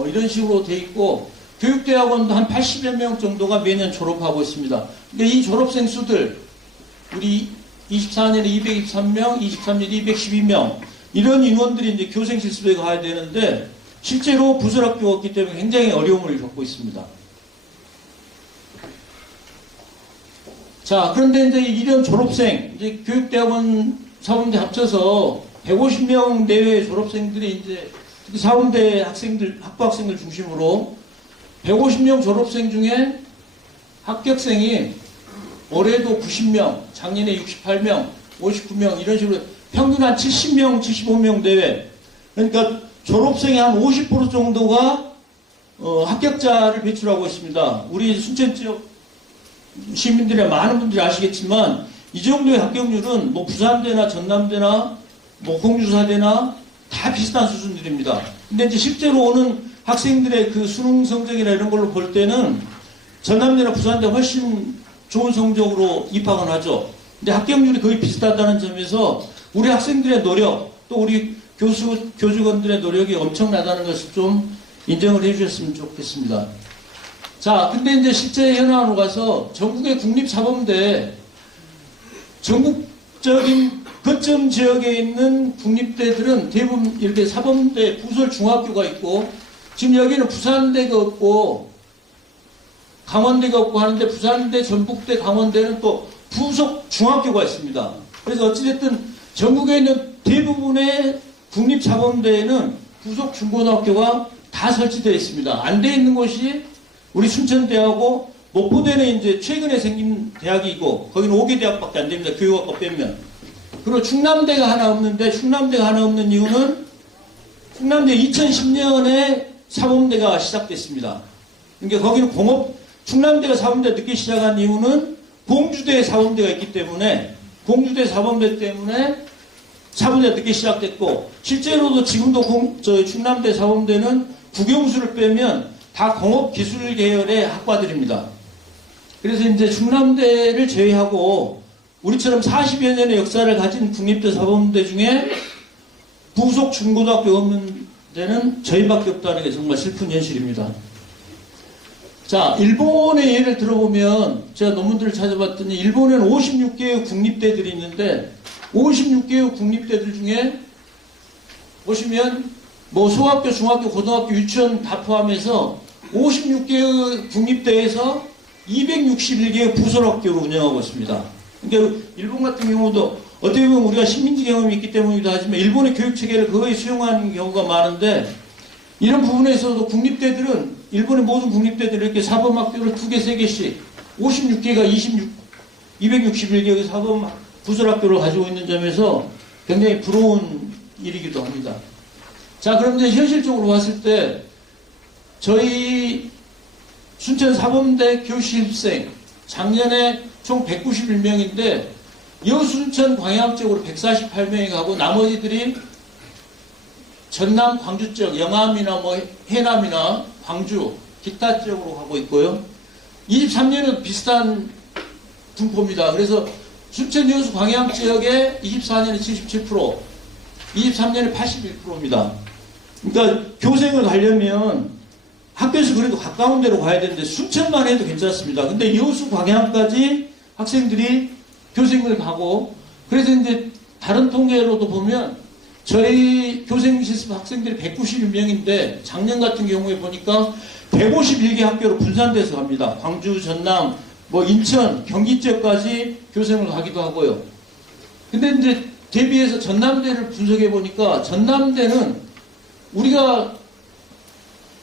이런 식으로 돼 있고 교육대학원도 한 80여 명 정도가 매년 졸업하고 있습니다. 근데 이 졸업생 수들 우리 24년에 223명, 23년에 212명 이런 인원들이 이제 교생 실습에 가야 되는데 실제로 부설학교였기 때문에 굉장히 어려움을 겪고 있습니다. 자, 그런데 이제 이런 졸업생, 이제 교육대학원 사범대 합쳐서 150명 내외의 졸업생들이 이제 특히 사범대 학생들, 학부 학생들 중심으로 150명 졸업생 중에 합격생이 올해도 90명, 작년에 68명, 59명 이런 식으로 평균 한 70명, 75명 내외. 그러니까 졸업생의 한 50% 정도가 합격자를 배출하고 있습니다. 우리 순천 지역 시민들의 많은 분들이 아시겠지만 이 정도의 합격률은 뭐 부산대나 전남대나 뭐 공주사대나 다 비슷한 수준들입니다. 근데 이제 실제로 오는 학생들의 그 수능 성적이나 이런 걸로 볼 때는 전남대나 부산대 훨씬 좋은 성적으로 입학을 하죠. 근데 합격률이 거의 비슷하다는 점에서 우리 학생들의 노력 또 우리 교직원들의 노력이 엄청나다는 것을 좀 인정을 해주셨으면 좋겠습니다. 자, 근데 이제 실제 현황으로 가서 전국의 국립사범대, 전국적인 거점 지역에 있는 국립대들은 대부분 이렇게 사범대 부설 중학교가 있고, 지금 여기는 부산대가 없고, 강원대가 없고 하는데, 부산대, 전북대, 강원대는 또 부속 중학교가 있습니다. 그래서 어찌됐든 전국에 있는 대부분의 국립사범대에는 부속 중고등학교가 다 설치되어 있습니다. 안 돼 있는 곳이 우리 순천대하고 목포대는 이제 최근에 생긴 대학이고 거기는 5개 대학밖에 안 됩니다. 교육학과 빼면. 그리고 충남대가 하나 없는데 충남대가 하나 없는 이유는 충남대 2010년에 사범대가 시작됐습니다. 그러니까 거기는 충남대가 사범대 늦게 시작한 이유는 공주대 사범대가 있기 때문에 공주대 사범대 때문에 사범대가 늦게 시작됐고 실제로도 지금도 충남대 사범대는 국영수를 빼면 다 공업기술 계열의 학과들입니다. 그래서 이제 충남대를 제외하고 우리처럼 40여 년의 역사를 가진 국립대 사범대 중에 부속 중고등학교 없는 데는 저희밖에 없다는 게 정말 슬픈 현실입니다. 자, 일본의 예를 들어보면 제가 논문들을 찾아봤더니 일본에는 56개의 국립대들이 있는데 56개의 국립대들 중에 보시면 뭐 소학교, 중학교, 고등학교, 유치원 다 포함해서 56개의 국립대에서 261개의 부설학교를 운영하고 있습니다. 그러니까 일본 같은 경우도 어떻게 보면 우리가 식민지 경험이 있기 때문이기도 하지만 일본의 교육체계를 거의 수용하는 경우가 많은데 이런 부분에서도 국립대들은 일본의 모든 국립대들은 이렇게 사범학교를 2개, 3개씩 56개가 261개의 사범 부설학교를 가지고 있는 점에서 굉장히 부러운 일이기도 합니다. 자, 그럼 이제 현실적으로 봤을 때 저희 순천 사범대 교실생 작년에 총 191명인데 여순천 광양 쪽으로 148명이 가고 나머지들이 전남 광주 쪽 영암이나 뭐 해남이나 광주 기타 지역으로 가고 있고요. 23년은 비슷한 분포입니다. 그래서 순천 여수 광양 지역에 24년에 77%, 23년에 81%입니다. 그러니까 교생을 가려면 학교에서 그래도 가까운 데로 가야 되는데 순천만 해도 괜찮습니다. 근데 여수 광양까지 학생들이 교생을 가고 그래서 이제 다른 통계로도 보면 저희 교생 실습 학생들이 191명인데 작년 같은 경우에 보니까 151개 학교로 분산돼서 갑니다. 광주, 전남, 뭐 인천, 경기 지역까지 교생을 가기도 하고요. 근데 이제 대비해서 전남대를 분석해 보니까 전남대는 우리가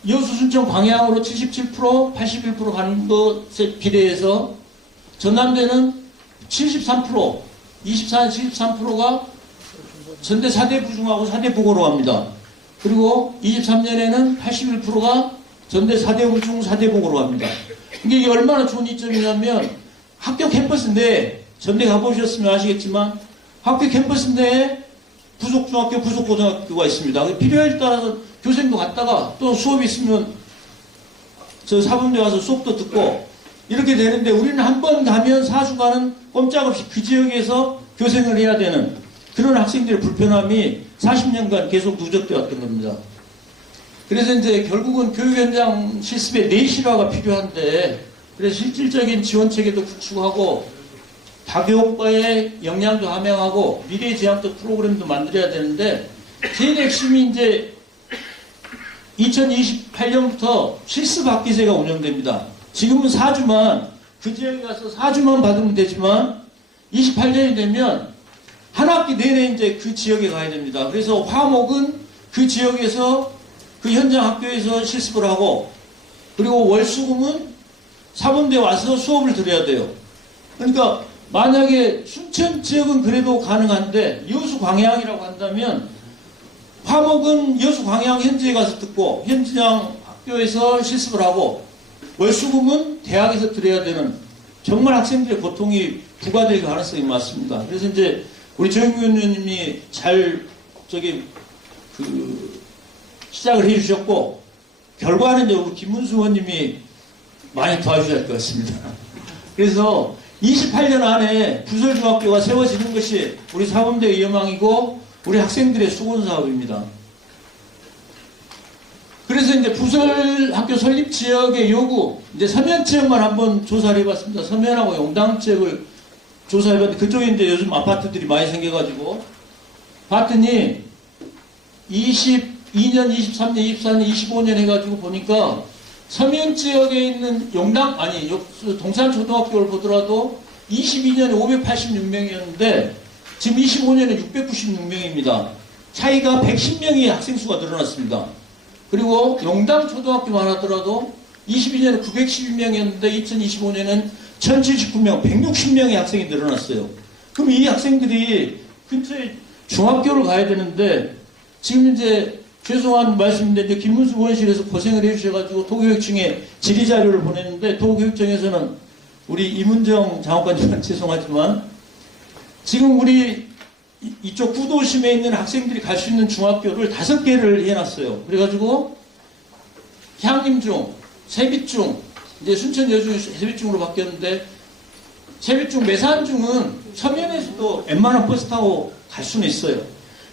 여수, 순천, 광양으로 77%, 81% 가는 것에 비례해서 전남대는 73%, 24년 73%가 전대 4대 부중하고 4대 부고로 갑니다. 그리고 23년에는 81%가 전대 4대 부중 4대 부고로 갑니다. 이게 얼마나 좋은 이점이냐면 학교 캠퍼스 내에 전대 가보셨으면 아시겠지만 학교 캠퍼스 내에 부속중학교, 부속고등학교가 있습니다. 필요에 따라서 교생도 갔다가 또 수업이 있으면 저 사범대 와서 수업도 듣고 이렇게 되는데 우리는 한 번 가면 4주간은 꼼짝없이 그 지역에서 교생을 해야 되는 그런 학생들의 불편함이 40년간 계속 누적되어 왔던 겁니다. 그래서 이제 결국은 교육 현장 실습의 내실화가 필요한데 그래서 실질적인 지원 체계도 구축하고 다교육과의 역량도 함양하고 미래지향적 프로그램도 만들어야 되는데 제일 핵심이 이제 2028년부터 실습학기제가 운영됩니다. 지금은 4주만 그 지역에 가서 4주만 받으면 되지만 28년이 되면 한 학기 내내 이제 그 지역에 가야 됩니다. 그래서 화목은 그 지역에서 그 현장 학교에서 실습을 하고 그리고 월수금은 사범대 와서 수업을 들어야 돼요. 그러니까 만약에 순천 지역은 그래도 가능한데 여수 광양이라고 한다면 화목은 여수 광양 현지에 가서 듣고 현장 학교에서 실습을 하고 월수금은 대학에서 들어야 되는 정말 학생들의 고통이 부과될 가능성이 많습니다. 그래서 이제 우리 정규 의원님이 잘 시작을 해주셨고 결과는 이제 우리 김문수 의원님이 많이 도와주셔야 할 것 같습니다. 그래서 28년 안에 부설중학교가 세워지는 것이 우리 사범대의 여망이고 우리 학생들의 수건 사업입니다. 그래서 이제 부설학교 설립 지역의 요구, 이제 서면 지역만 한번 조사를 해봤습니다. 서면하고 용당 지역을 조사해봤는데 그쪽에 이제 요즘 아파트들이 많이 생겨가지고 봤더니 22년, 23년, 24년, 25년 해가지고 보니까 서면 지역에 있는 동산초등학교를 보더라도 22년에 586명이었는데 지금 25년에 696명입니다. 차이가 110명의 학생수가 늘어났습니다. 그리고 용담초등학교만 하더라도 22년에 912명이었는데 2025년에는 1079명, 160명의 학생이 늘어났어요. 그럼 이 학생들이 근처에 중학교를 가야 되는데 지금 이제 죄송한 말씀인데 이제 김문수 의원실에서 고생을 해주셔가지고 도교육청에 질의자료를 보냈는데 도교육청에서는 우리 이문정 장관님은 죄송하지만 지금 우리 이쪽 구도심에 있는 학생들이 갈 수 있는 중학교를 5개를 해놨어요. 그래가지고 향림중, 세빛중, 이제 순천 여중이 세빛중으로 바뀌었는데 세빛중, 매산중은 서면에서도 웬만한 버스 타고 갈 수는 있어요.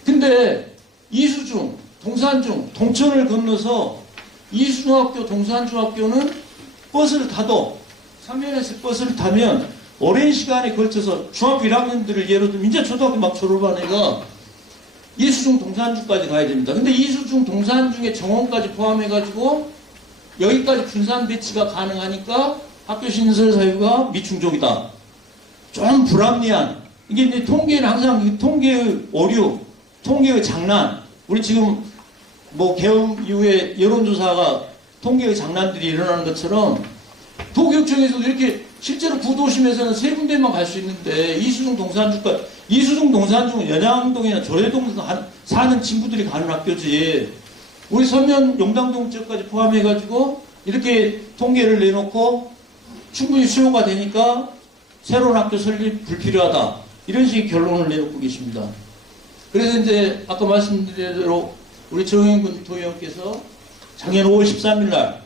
근데 이수중, 동산중, 동천을 건너서 이수중학교, 동산중학교는 버스를 타도 서면에서 버스를 타면 오랜 시간에 걸쳐서 중학교 1학년들을 예로 들면 이제 초등학교 막 졸업한 애가 이수중, 동산중까지 가야 됩니다. 근데 이수중, 동산중의 정원까지 포함해가지고 여기까지 분산 배치가 가능하니까 학교 신설 사유가 미충족이다. 좀 불합리한 이게 이제 통계는 항상 통계의 오류, 통계의 장난. 우리 지금 뭐 개헌 이후에 여론조사가 통계의 장난들이 일어나는 것처럼 도교육청에서도 이렇게 실제로 구도심에서는 3군데만 갈 수 있는데 이수중, 동산중은 연양동이나 조례동 사는 친구들이 가는 학교지. 우리 서면 용당동 지역까지 포함해가지고 이렇게 통계를 내놓고 충분히 수요가 되니까 새로운 학교 설립 불필요하다. 이런 식의 결론을 내놓고 계십니다. 그래서 이제 아까 말씀드린 대로 우리 정영근 도의원께서 작년 5월 13일 날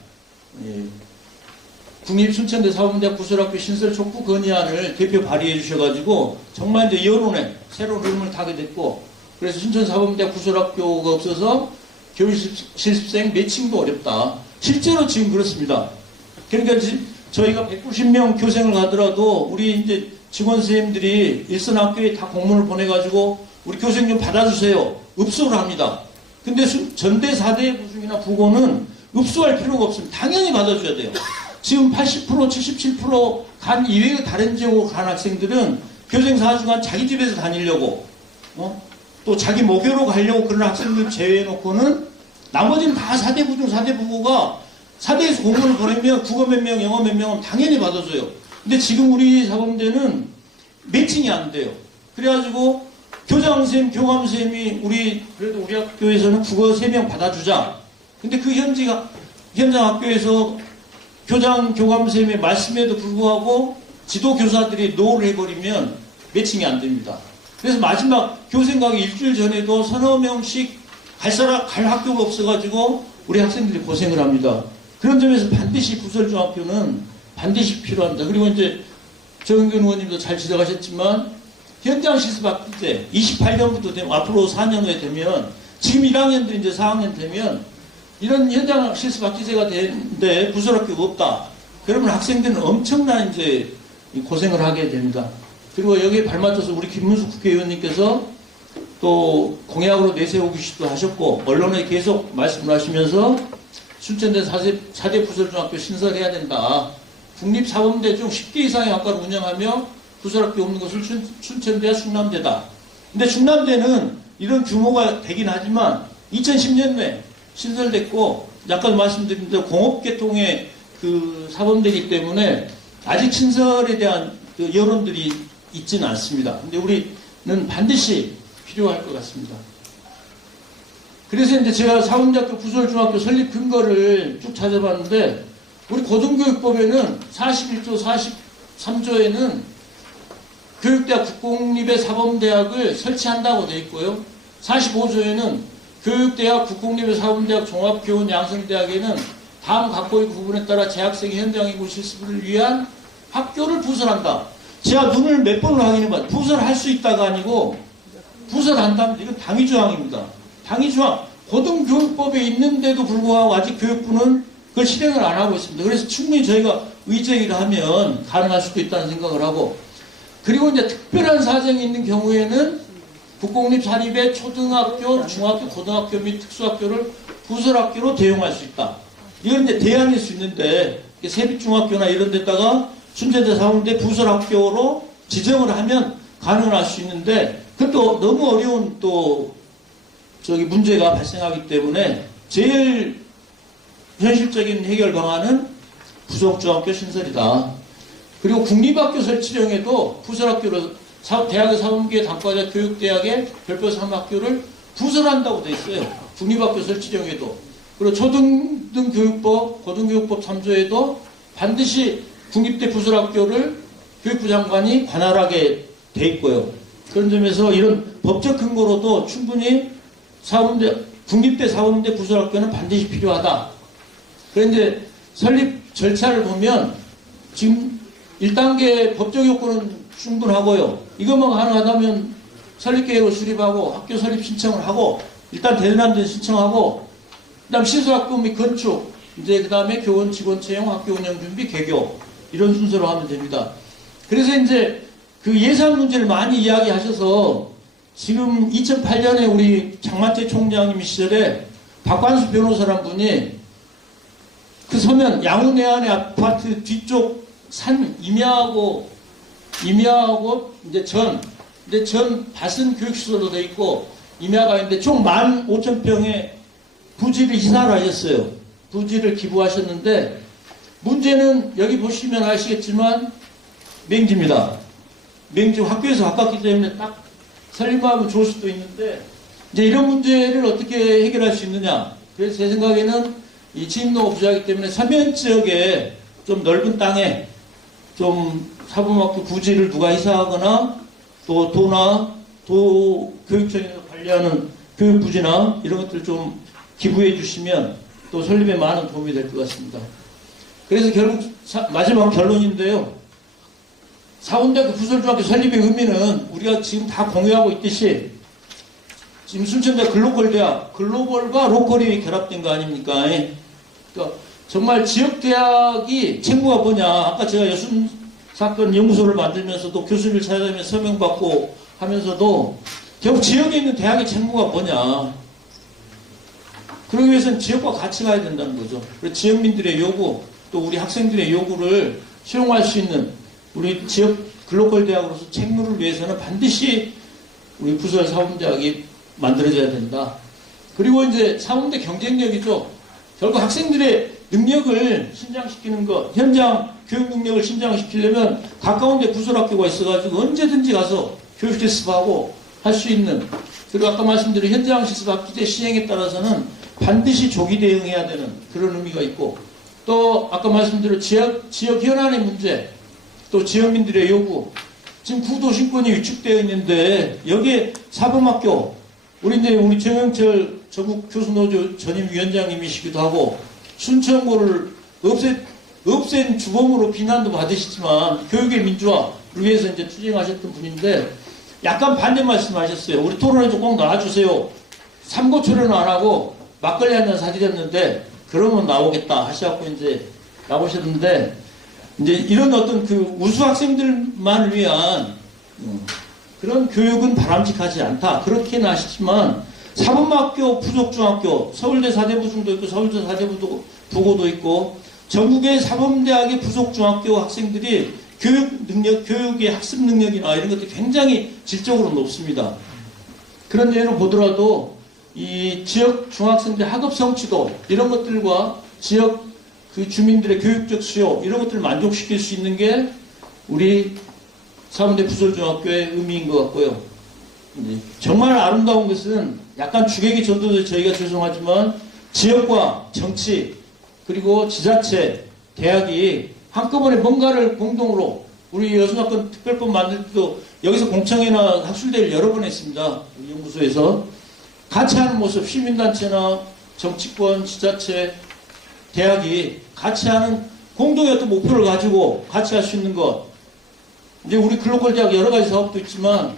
국립순천대 사범대학 부설학교 신설 촉구 건의안을 대표 발의해 주셔가지고 정말 이제 여론에 새로운 흐름을 타게 됐고 그래서 순천 사범대학 부설학교가 없어서 교육 실습생 매칭도 어렵다. 실제로 지금 그렇습니다. 그러니까 저희가 190명 교생을 가더라도 우리 이제 직원 선생님들이 일선 학교에 다 공문을 보내가지고 우리 교생 좀 받아주세요. 읍소를 합니다. 근데 전대 4대 부중이나 부고는 읍소할 필요가 없습니다. 당연히 받아줘야 돼요. 지금 80%, 77% 간 이외의 다른 지역으로 간 학생들은 교생 4주간 자기 집에서 다니려고 또 자기 모교로 가려고 그런 학생들 제외해놓고는 나머지는 다 4대 부중, 4대 부고가 4대에서 공문을 보내면 국어 몇 명, 영어 몇 명은 당연히 받아줘요. 근데 지금 우리 사범대는 매칭이 안 돼요. 그래가지고 교장선생님, 교감선생님이 그래도 우리 학교에서는 국어 3명 받아주자. 근데 그 현장 학교에서 교장, 교감선생님의 말씀에도 불구하고 지도교사들이 노를 해버리면 매칭이 안 됩니다. 그래서 마지막 교생 가기 일주일 전에도 서너 명씩 갈 학교가 없어가지고 우리 학생들이 고생을 합니다. 그런 점에서 반드시 부설중학교는 반드시 필요합니다. 그리고 이제 정은근 의원님도 잘 지적하셨지만 현장 실습 학기 때 28년부터 되면 앞으로 4년 후에 되면 지금 1학년들이 이제 4학년 되면 이런 현장 실습 학기제가 되는데 부설학교가 없다. 그러면 학생들은 엄청난 이제 고생을 하게 됩니다. 그리고 여기에 발맞춰서 우리 김문수 국회의원님께서 또 공약으로 내세우기도 하셨고 언론에 계속 말씀을 하시면서 순천대 4대 부설중학교 신설해야 된다. 국립사범대 중 10개 이상의 학과를 운영하며 부설학교 없는 것은 순천대와 충남대다. 근데 충남대는 이런 규모가 되긴 하지만 2010년에 신설됐고 아까도 말씀드린 대로 공업계통의 그 사범대이기 때문에 아직 신설에 대한 그 여론들이 있지는 않습니다. 근데 우리는 반드시 필요할 것 같습니다. 그래서 이제 제가 사범대학교 부설중학교 설립 근거를 쭉 찾아봤는데 우리 고등교육법에는 41조 43조에는 교육대학 국공립의 사범대학을 설치한다고 되어 있고요. 45조에는 교육대학 국공립의 사범대학 종합교원 양성대학에는 다음 각고의 구분에 따라 재학생의 현장인구 실습을 위한 학교를 부설한다. 제가 눈을 몇 번을 확인해봤어요. 부설할 수 있다가 아니고 부설한다면 이건 당위조항입니다. 당위조항. 고등교육법에 있는데도 불구하고 아직 교육부는 그걸 실행을 안 하고 있습니다. 그래서 충분히 저희가 의제기를 하면 가능할 수도 있다는 생각을 하고 그리고 이제 특별한 사정이 있는 경우에는 국공립 사립의 초등학교, 중학교, 고등학교 및 특수학교를 부설학교로 대용할 수 있다. 이건 이제 대안일 수 있는데 세빛중학교나 이런 데다가 순천대 사범대 부설학교로 지정을 하면 가능할 수 있는데 그것도 너무 어려운 또 문제가 발생하기 때문에 제일 현실적인 해결 방안은 부속중학교 신설이다. 그리고 국립학교 설치령에도 부설학교로 대학의 사범계 단과자 교육대학의 별표 3학교를 부설한다고 되어 있어요. 국립학교 설치령에도. 그리고 초등교육법, 고등교육법 3조에도 반드시 국립대 부설학교를 교육부 장관이 관할하게 돼 있고요. 그런 점에서 이런 법적 근거로도 충분히 국립대 사범대 부설학교는 반드시 필요하다. 그런데 설립 절차를 보면 지금 1단계 법적 요건은 충분하고요. 이것만 가능하다면 설립계획을 수립하고 학교 설립 신청을 하고 일단 대전함대 신청하고 그다음 시설학교 및 건축 이제 그다음에 교원 직원 채용 학교 운영 준비 개교 이런 순서로 하면 됩니다. 그래서 이제 그 예산 문제를 많이 이야기하셔서 지금 2008년에 우리 장만태 총장님 시절에 박관수 변호사란 분이 그 서면 양운해안의 아파트 뒤쪽 산 임야하고 이제 전 밭은 교육시설로 돼 있고 임야가 있는데 총 15,000평의 부지를 이사를 하셨어요. 부지를 기부하셨는데 문제는 여기 보시면 아시겠지만 맹지입니다. 맹지 학교에서 가깝기 때문에 딱 설립하면 좋을 수도 있는데 이제 이런 문제를 어떻게 해결할 수 있느냐. 그래서 제 생각에는 이 진입로가 부족하기 때문에 서면 지역에 좀 넓은 땅에 좀 사범학교 부지를 누가 이사하거나 또 도나 도 교육청에서 관리하는 교육부지나 이런 것들 좀 기부해 주시면 또 설립에 많은 도움이 될 것 같습니다. 그래서 결국 마지막 결론인데요. 사범대학교 부설중학교 설립의 의미는 우리가 지금 다 공유하고 있듯이 지금 순천대 글로벌대학, 글로벌과 로컬이 결합된 거 아닙니까? 그러니까 정말 지역대학이 책무가 뭐냐. 아까 제가 여순사건 연구소를 만들면서도 교수를 찾아다니면서 서명받고 하면서도 결국 지역에 있는 대학의 책무가 뭐냐. 그러기 위해서는 지역과 같이 가야 된다는 거죠. 그래서 지역민들의 요구, 또 우리 학생들의 요구를 수용할 수 있는 우리 지역 글로컬 대학으로서 책무를 위해서는 반드시 우리 부설 사범대학이 만들어져야 된다. 그리고 이제 사범대 경쟁력이죠. 결국 학생들의 능력을 신장시키는 것, 현장 교육 능력을 신장시키려면 가까운 데 부설학교가 있어가지고 언제든지 가서 교육 실습하고 할 수 있는, 그리고 아까 말씀드린 현장 실습 학기제 시행에 따라서는 반드시 조기 대응해야 되는 그런 의미가 있고, 또 아까 말씀드린 지역 현안의 문제, 또 지역민들의 요구, 지금 구도심권이 위축되어 있는데 여기에 사범학교, 우리 정영철 전국 교수노조 전임 위원장님이시기도 하고 순천고를 없앤 주범으로 비난도 받으시지만 교육의 민주화를 위해서 이제 투쟁하셨던 분인데 약간 반대 말씀하셨어요. 우리 토론에 좀 꼭 나와주세요. 삼고초려는 안 하고 막걸리 한 잔 사드렸는데 그러면 나오겠다 하셔갖고 이제 나오셨는데, 이제 이런 어떤 그 우수 학생들만을 위한 그런 교육은 바람직하지 않다. 그렇게는 하시지만 사범학교, 부속중학교, 서울대 사대부중도 있고 서울대 사대부고도 있고 전국의 사범대학의 부속중학교 학생들이 교육의 학습 능력이나 이런 것들이 굉장히 질적으로 높습니다. 그런 예로 보더라도 이 지역 중학생들 학업 성취도 이런 것들과 지역 그 주민들의 교육적 수요 이런 것들을 만족시킬 수 있는 게 우리 사범대 부설중학교의 의미인 것 같고요. 정말 아름다운 것은 약간 주객이 전도돼 저희가 죄송하지만 지역과 정치 그리고 지자체, 대학이 한꺼번에 뭔가를 공동으로 우리 여성학권 특별법 만들 때도 여기서 공청회나 학술대회를 여러 번 했습니다. 우리 연구소에서 같이 하는 모습, 시민단체나 정치권, 지자체, 대학이 같이 하는 공동의 어떤 목표를 가지고 같이 할 수 있는 것. 이제 우리 글로컬 대학 여러 가지 사업도 있지만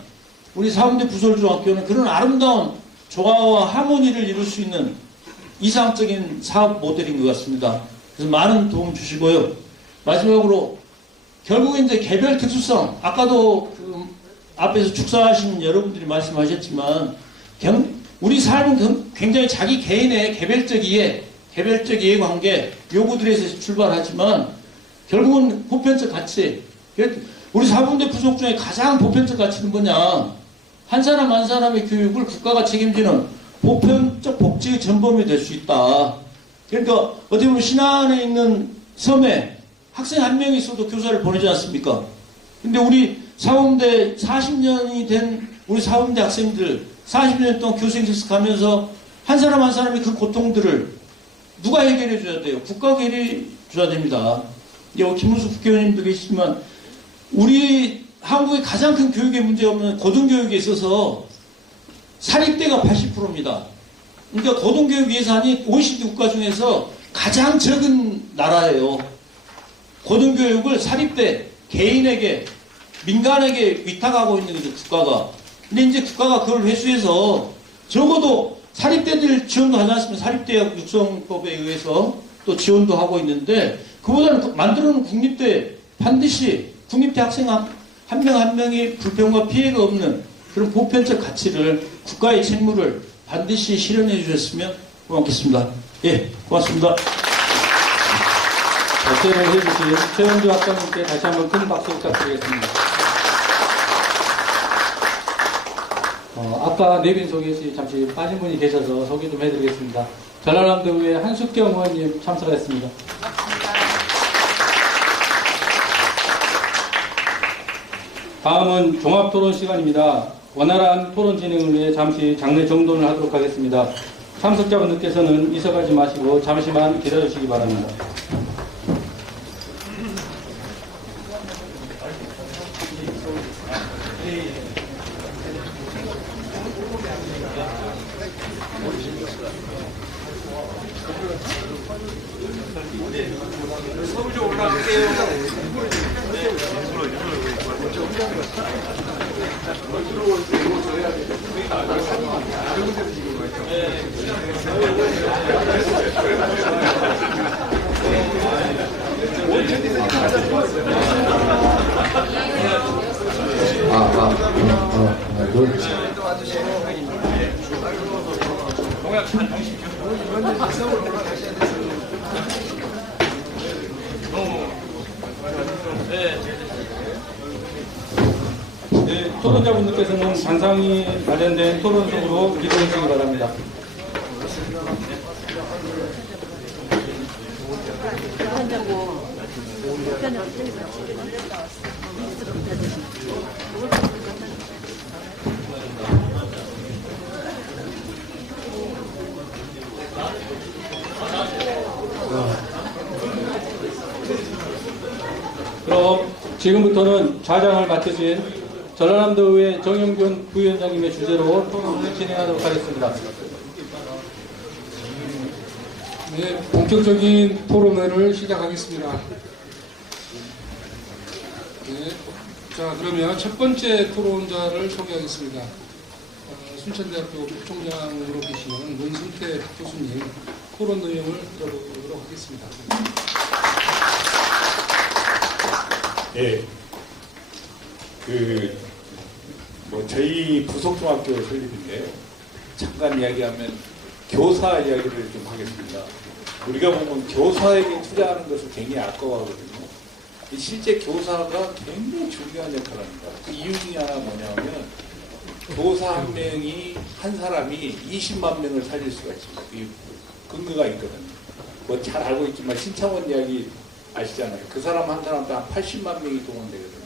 우리 사범대 부설중학교는 그런 아름다운 조화와 하모니를 이룰 수 있는 이상적인 사업 모델인 것 같습니다. 그래서 많은 도움 주시고요. 마지막으로 결국 이제 개별 특수성, 아까도 그 앞에서 축사하신 여러분들이 말씀하셨지만 우리 삶은 굉장히 자기 개인의 개별적 이해관계 요구들에서 출발하지만 결국은 보편적 가치. 우리 사범대 부속 중에 가장 보편적 가치는 뭐냐? 한 사람 한 사람의 교육을 국가가 책임지는 보편적 복지의 전범이 될 수 있다. 그러니까 어떻게 보면 신안에 있는 섬에 학생 한 명이 있어도 교사를 보내지 않습니까? 근데 우리 사범대 40년이 된 우리 사범대 학생들 40년 동안 교생 실습하면서 한 사람 한 사람이 그 고통들을 누가 해결해 줘야 돼요? 국가가 해결해 줘야 됩니다. 여기 김문수 국회의원님도 계시지만 우리 한국의 가장 큰 교육의 문제는 고등교육에 있어서 사립대가 80%입니다. 그러니까 고등교육 예산이 OECD 국가 중에서 가장 적은 나라예요. 고등교육을 사립대, 개인에게, 민간에게 위탁하고 있는 거죠, 국가가. 근데 이제 국가가 그걸 회수해서 적어도 사립대들 지원도 하지 않습니까? 사립대학 육성법에 의해서 또 지원도 하고 있는데 그보다는 만들어놓은 국립대 반드시 국립대 학생 한 명 한 명이 불평과 피해가 없는 그런 보편적 가치를 국가의 책무를 반드시 실현해 주셨으면 고맙겠습니다. 예, 고맙습니다. 발표를 해주신 최현주 학장님께 다시 한번 큰 박수 부탁드리겠습니다. 아까 내빈 소개시 잠시 빠진 분이 계셔서 소개 좀 해드리겠습니다. 전라남도의회 한숙경 의원님 참석하셨습니다. 다음은 종합토론 시간입니다. 원활한 토론 진행을 위해 잠시 장례 정돈을 하도록 하겠습니다. 참석자분들께서는 이석하지 마시고 잠시만 기다려주시기 바랍니다. 서울 좀 올라갈게요. 네, 토론자분들께서는 단상이 마련된 토론 속으로 이동해 주시기 바랍니다. 그럼 지금부터는 좌장을 맡으신 전라남도의회 정영균 부위원장님의 주재로 토론을 진행하도록 하겠습니다. 네, 본격적인 토론회를 시작하겠습니다. 네, 자, 그러면 첫 번째 토론자를 소개하겠습니다. 순천대학교 부총장으로 계시는 문승태 교수님 토론 내용을 들어보도록 하겠습니다. 예. 저희 부속중학교 설립인데요. 잠깐 이야기하면 교사 이야기를 좀 하겠습니다. 우리가 보면 교사에게 투자하는 것을 굉장히 아까워하거든요. 실제 교사가 굉장히 중요한 역할을 합니다. 그 이유 중에 하나가 뭐냐면 교사 한 사람이 20만 명을 살릴 수가 있습니다. 이 근거가 있거든요. 뭐 잘 알고 있지만 신창원 이야기 아시잖아요. 그 사람 한 사람도 한 80만 명이 동원되거든요.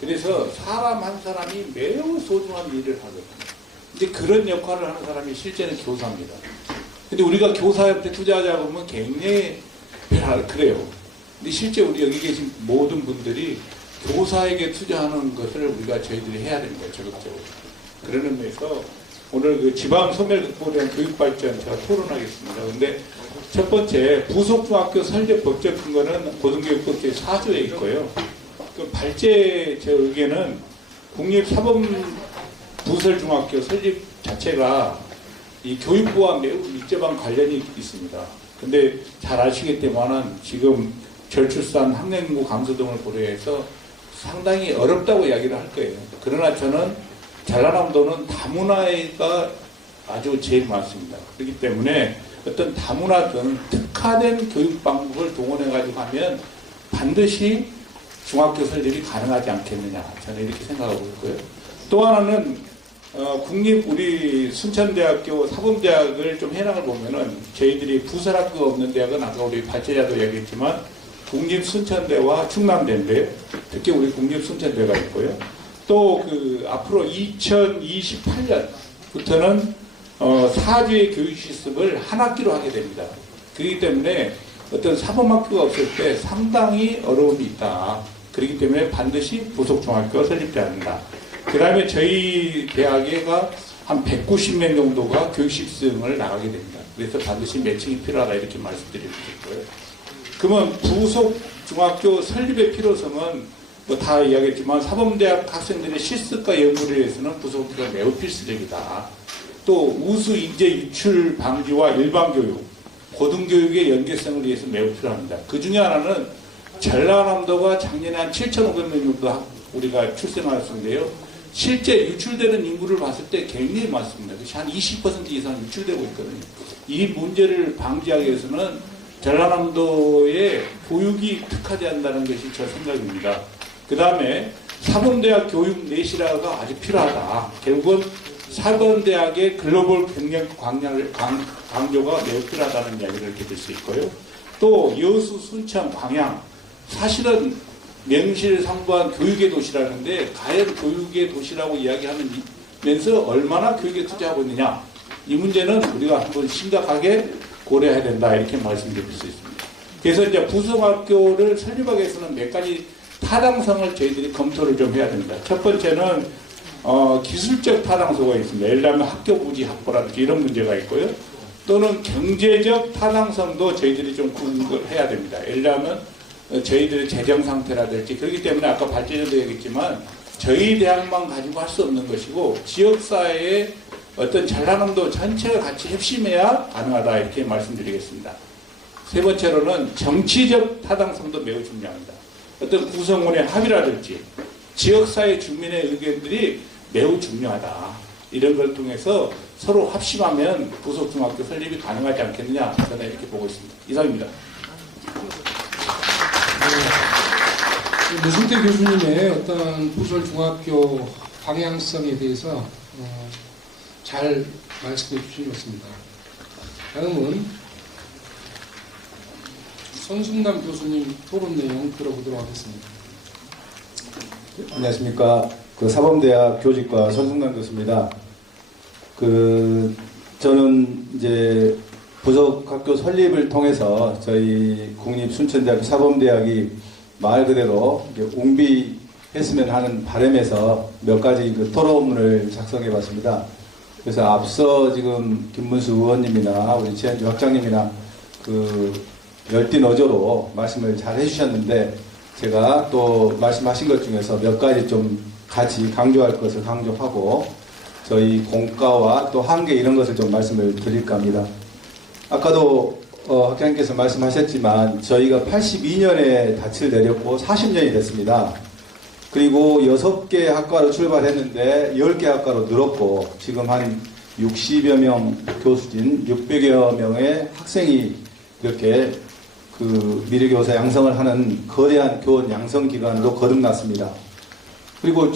그래서 사람 한 사람이 매우 소중한 일을 하거든요. 근데 그런 역할을 하는 사람이 실제는 교사입니다. 근데 우리가 교사한테 투자하자고 하면 굉장히 그래요. 근데 실제 우리 여기 계신 모든 분들이 교사에게 투자하는 것을 저희들이 해야 됩니다. 적극적으로. 그런 의미에서 오늘 그 지방 소멸 극복에 대한 교육 발전 제가 토론하겠습니다. 근데 첫 번째 부속중학교 설립 법적 근거는 고등교육법 제4조에 있고요. 그 발제 제 의견은 국립사범부설중학교 설립 자체가 이 교육부와 매우 밀접한 관련이 있습니다. 근데 잘 아시겠지만은 지금 저출산, 학령인구 감소 등을 고려해서 상당히 어렵다고 이야기를 할 거예요. 그러나 저는 전라남도는 다문화가 아주 제일 많습니다. 그렇기 때문에 어떤 다문화든 특화된 교육 방법을 동원해가지고 하면 반드시 중학교 설립이 가능하지 않겠느냐. 저는 이렇게 생각하고 있고요. 또 하나는 우리 순천대학교 사범대학을 좀 해나가 보면은 저희들이 부설학교가 없는 대학은 아까 우리 발제자도 얘기했지만 국립순천대와 충남대인데 특히 우리 국립순천대가 있고요. 또 앞으로 2028년부터는 4주의 교육 실습을 한 학기로 하게 됩니다. 그렇기 때문에 어떤 사범학교가 없을 때 상당히 어려움이 있다. 그렇기 때문에 반드시 부속중학교가 설립돼야 한다. 그 다음에 저희 대학에가 한 190명 정도가 교육 실습을 나가게 됩니다. 그래서 반드시 매칭이 필요하다 이렇게 말씀드리고 싶고요. 그러면 부속중학교 설립의 필요성은 뭐 다 이야기했지만 사범대학 학생들의 실습과 연구를 위해서는 부속교육가 매우 필수적이다. 또 우수 인재 유출 방지와 일반 교육, 고등교육의 연계성을 위해서 매우 필요합니다. 그 중에 하나는 전라남도가 작년에 한 7,500명 정도 우리가 출생하였는데요. 실제 유출되는 인구를 봤을 때 굉장히 많습니다. 한 20% 이상 유출되고 있거든요. 이 문제를 방지하기 위해서는 전라남도의 교육이 특화되어야 한다는 것이 저 생각입니다. 그 다음에 사범대학 교육 내실화가 아주 필요하다. 결국은 사범대학의 글로벌 경영 강조가 매우 필요하다는 이야기를 이렇게 들 수 있고요. 또 여수, 순천, 광양 사실은 명실상부한 교육의 도시라는데 과연 교육의 도시라고 이야기하면서 얼마나 교육에 투자하고 있느냐 이 문제는 우리가 한번 심각하게 고려해야 된다 이렇게 말씀드릴 수 있습니다. 그래서 이제 부속학교를 설립하기 위해서는 몇 가지 타당성을 저희들이 검토를 좀 해야 됩니다. 첫 번째는 기술적 타당성이 있습니다. 예를 들면 학교 부지 확보라든지 이런 문제가 있고요. 또는 경제적 타당성도 저희들이 좀 해야 됩니다. 예를 들면 저희들의 재정 상태라든지 그렇기 때문에 아까 발제자도 얘기했지만 저희 대학만 가지고 할 수 없는 것이고 지역사회의 어떤 전라남도 전체가 같이 협심해야 가능하다 이렇게 말씀드리겠습니다. 세 번째로는 정치적 타당성도 매우 중요합니다. 어떤 구성원의 합의라든지 지역사회 주민의 의견들이 매우 중요하다. 이런 걸 통해서 서로 합심하면 부속중학교 설립이 가능하지 않겠느냐 저는 이렇게 보고 있습니다. 이상입니다. 문승태 교수님의 어떤 부설 중학교 방향성에 대해서 잘 말씀해 주신 것 같습니다. 다음은 손승남 교수님 토론 내용 들어보도록 하겠습니다. 안녕하십니까. 사범대학 교직과 손승남 교수입니다. 저는 이제 부속학교 설립을 통해서 저희 국립순천대학교 사범대학이 말 그대로 웅비했으면 하는 바람에서 몇 가지 토론문을 작성해 봤습니다. 그래서 앞서 지금 김문수 의원님이나 우리 최현주 학장님이나 열띤어조로 말씀을 잘 해주셨는데 제가 또 말씀하신 것 중에서 몇 가지 좀 같이 강조할 것을 강조하고 저희 공과와 또 한계 이런 것을 좀 말씀을 드릴까 합니다. 아까도 학장님께서 말씀하셨지만 저희가 82년에 닻을 내렸고 40년이 됐습니다. 그리고 6개 학과로 출발했는데 10개 학과로 늘었고 지금 한 60여 명 교수진 600여 명의 학생이 이렇게 미래교사 양성을 하는 거대한 교원 양성기관으로 거듭났습니다. 그리고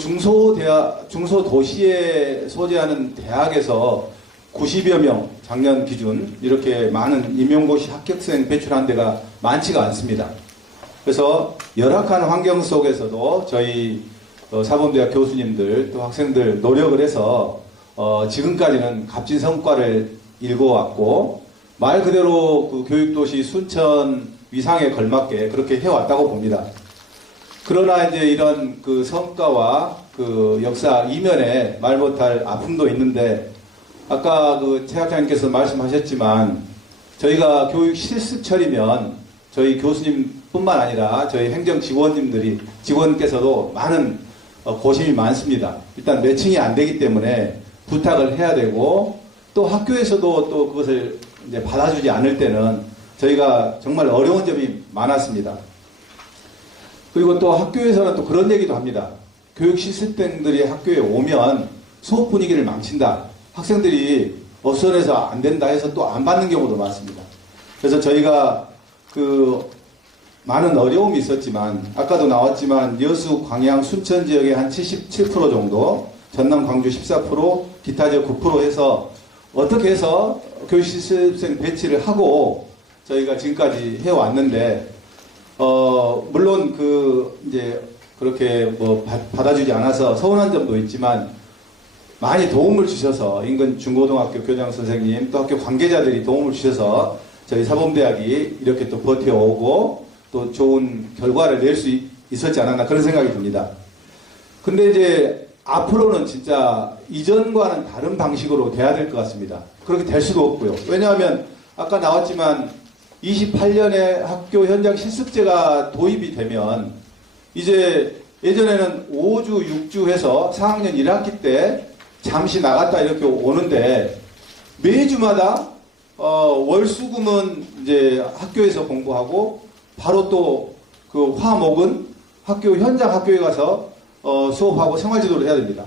중소도시에 소재하는 대학에서 90여 명 작년 기준 이렇게 많은 임용고시 합격생 배출한 데가 많지가 않습니다. 그래서 열악한 환경 속에서도 저희 사범대학 교수님들 또 학생들 노력을 해서 지금까지는 값진 성과를 일궈왔고 말 그대로 교육도시 순천 위상에 걸맞게 그렇게 해왔다고 봅니다. 그러나 이제 이런 성과와 역사 이면에 말 못할 아픔도 있는데 아까 최 학장님께서 말씀하셨지만 저희가 교육 실습철이면 저희 교수님뿐만 아니라 저희 행정 직원께서도 많은 고심이 많습니다. 일단 매칭이 안 되기 때문에 부탁을 해야 되고 또 학교에서도 또 그것을 이제 받아주지 않을 때는 저희가 정말 어려운 점이 많았습니다. 그리고 또 학교에서는 또 그런 얘기도 합니다. 교육 실습생들이 학교에 오면 수업 분위기를 망친다. 학생들이 어수선해서 안 된다 해서 또 안 받는 경우도 많습니다. 그래서 저희가 많은 어려움이 있었지만 아까도 나왔지만 여수, 광양, 순천 지역의 한 77% 정도, 전남, 광주 14%, 기타 지역 9% 해서 어떻게 해서 교육실습생 배치를 하고 저희가 지금까지 해왔는데 물론 이제 그렇게 받아주지 않아서 서운한 점도 있지만 많이 도움을 주셔서 인근 중고등학교 교장 선생님 또 학교 관계자들이 도움을 주셔서 저희 사범대학이 이렇게 또 버텨오고 또 좋은 결과를 낼 수 있었지 않았나 그런 생각이 듭니다. 근데 이제 앞으로는 진짜 이전과는 다른 방식으로 돼야 될 것 같습니다. 그렇게 될 수도 없고요. 왜냐하면 아까 나왔지만 28년에 학교 현장 실습제가 도입이 되면 이제 예전에는 5주, 6주 해서 4학년 1학기 때 잠시 나갔다 이렇게 오는데 매주마다 월수금은 이제 학교에서 공부하고 바로 또 화목은 현장 학교에 가서 수업하고 생활지도를 해야 됩니다.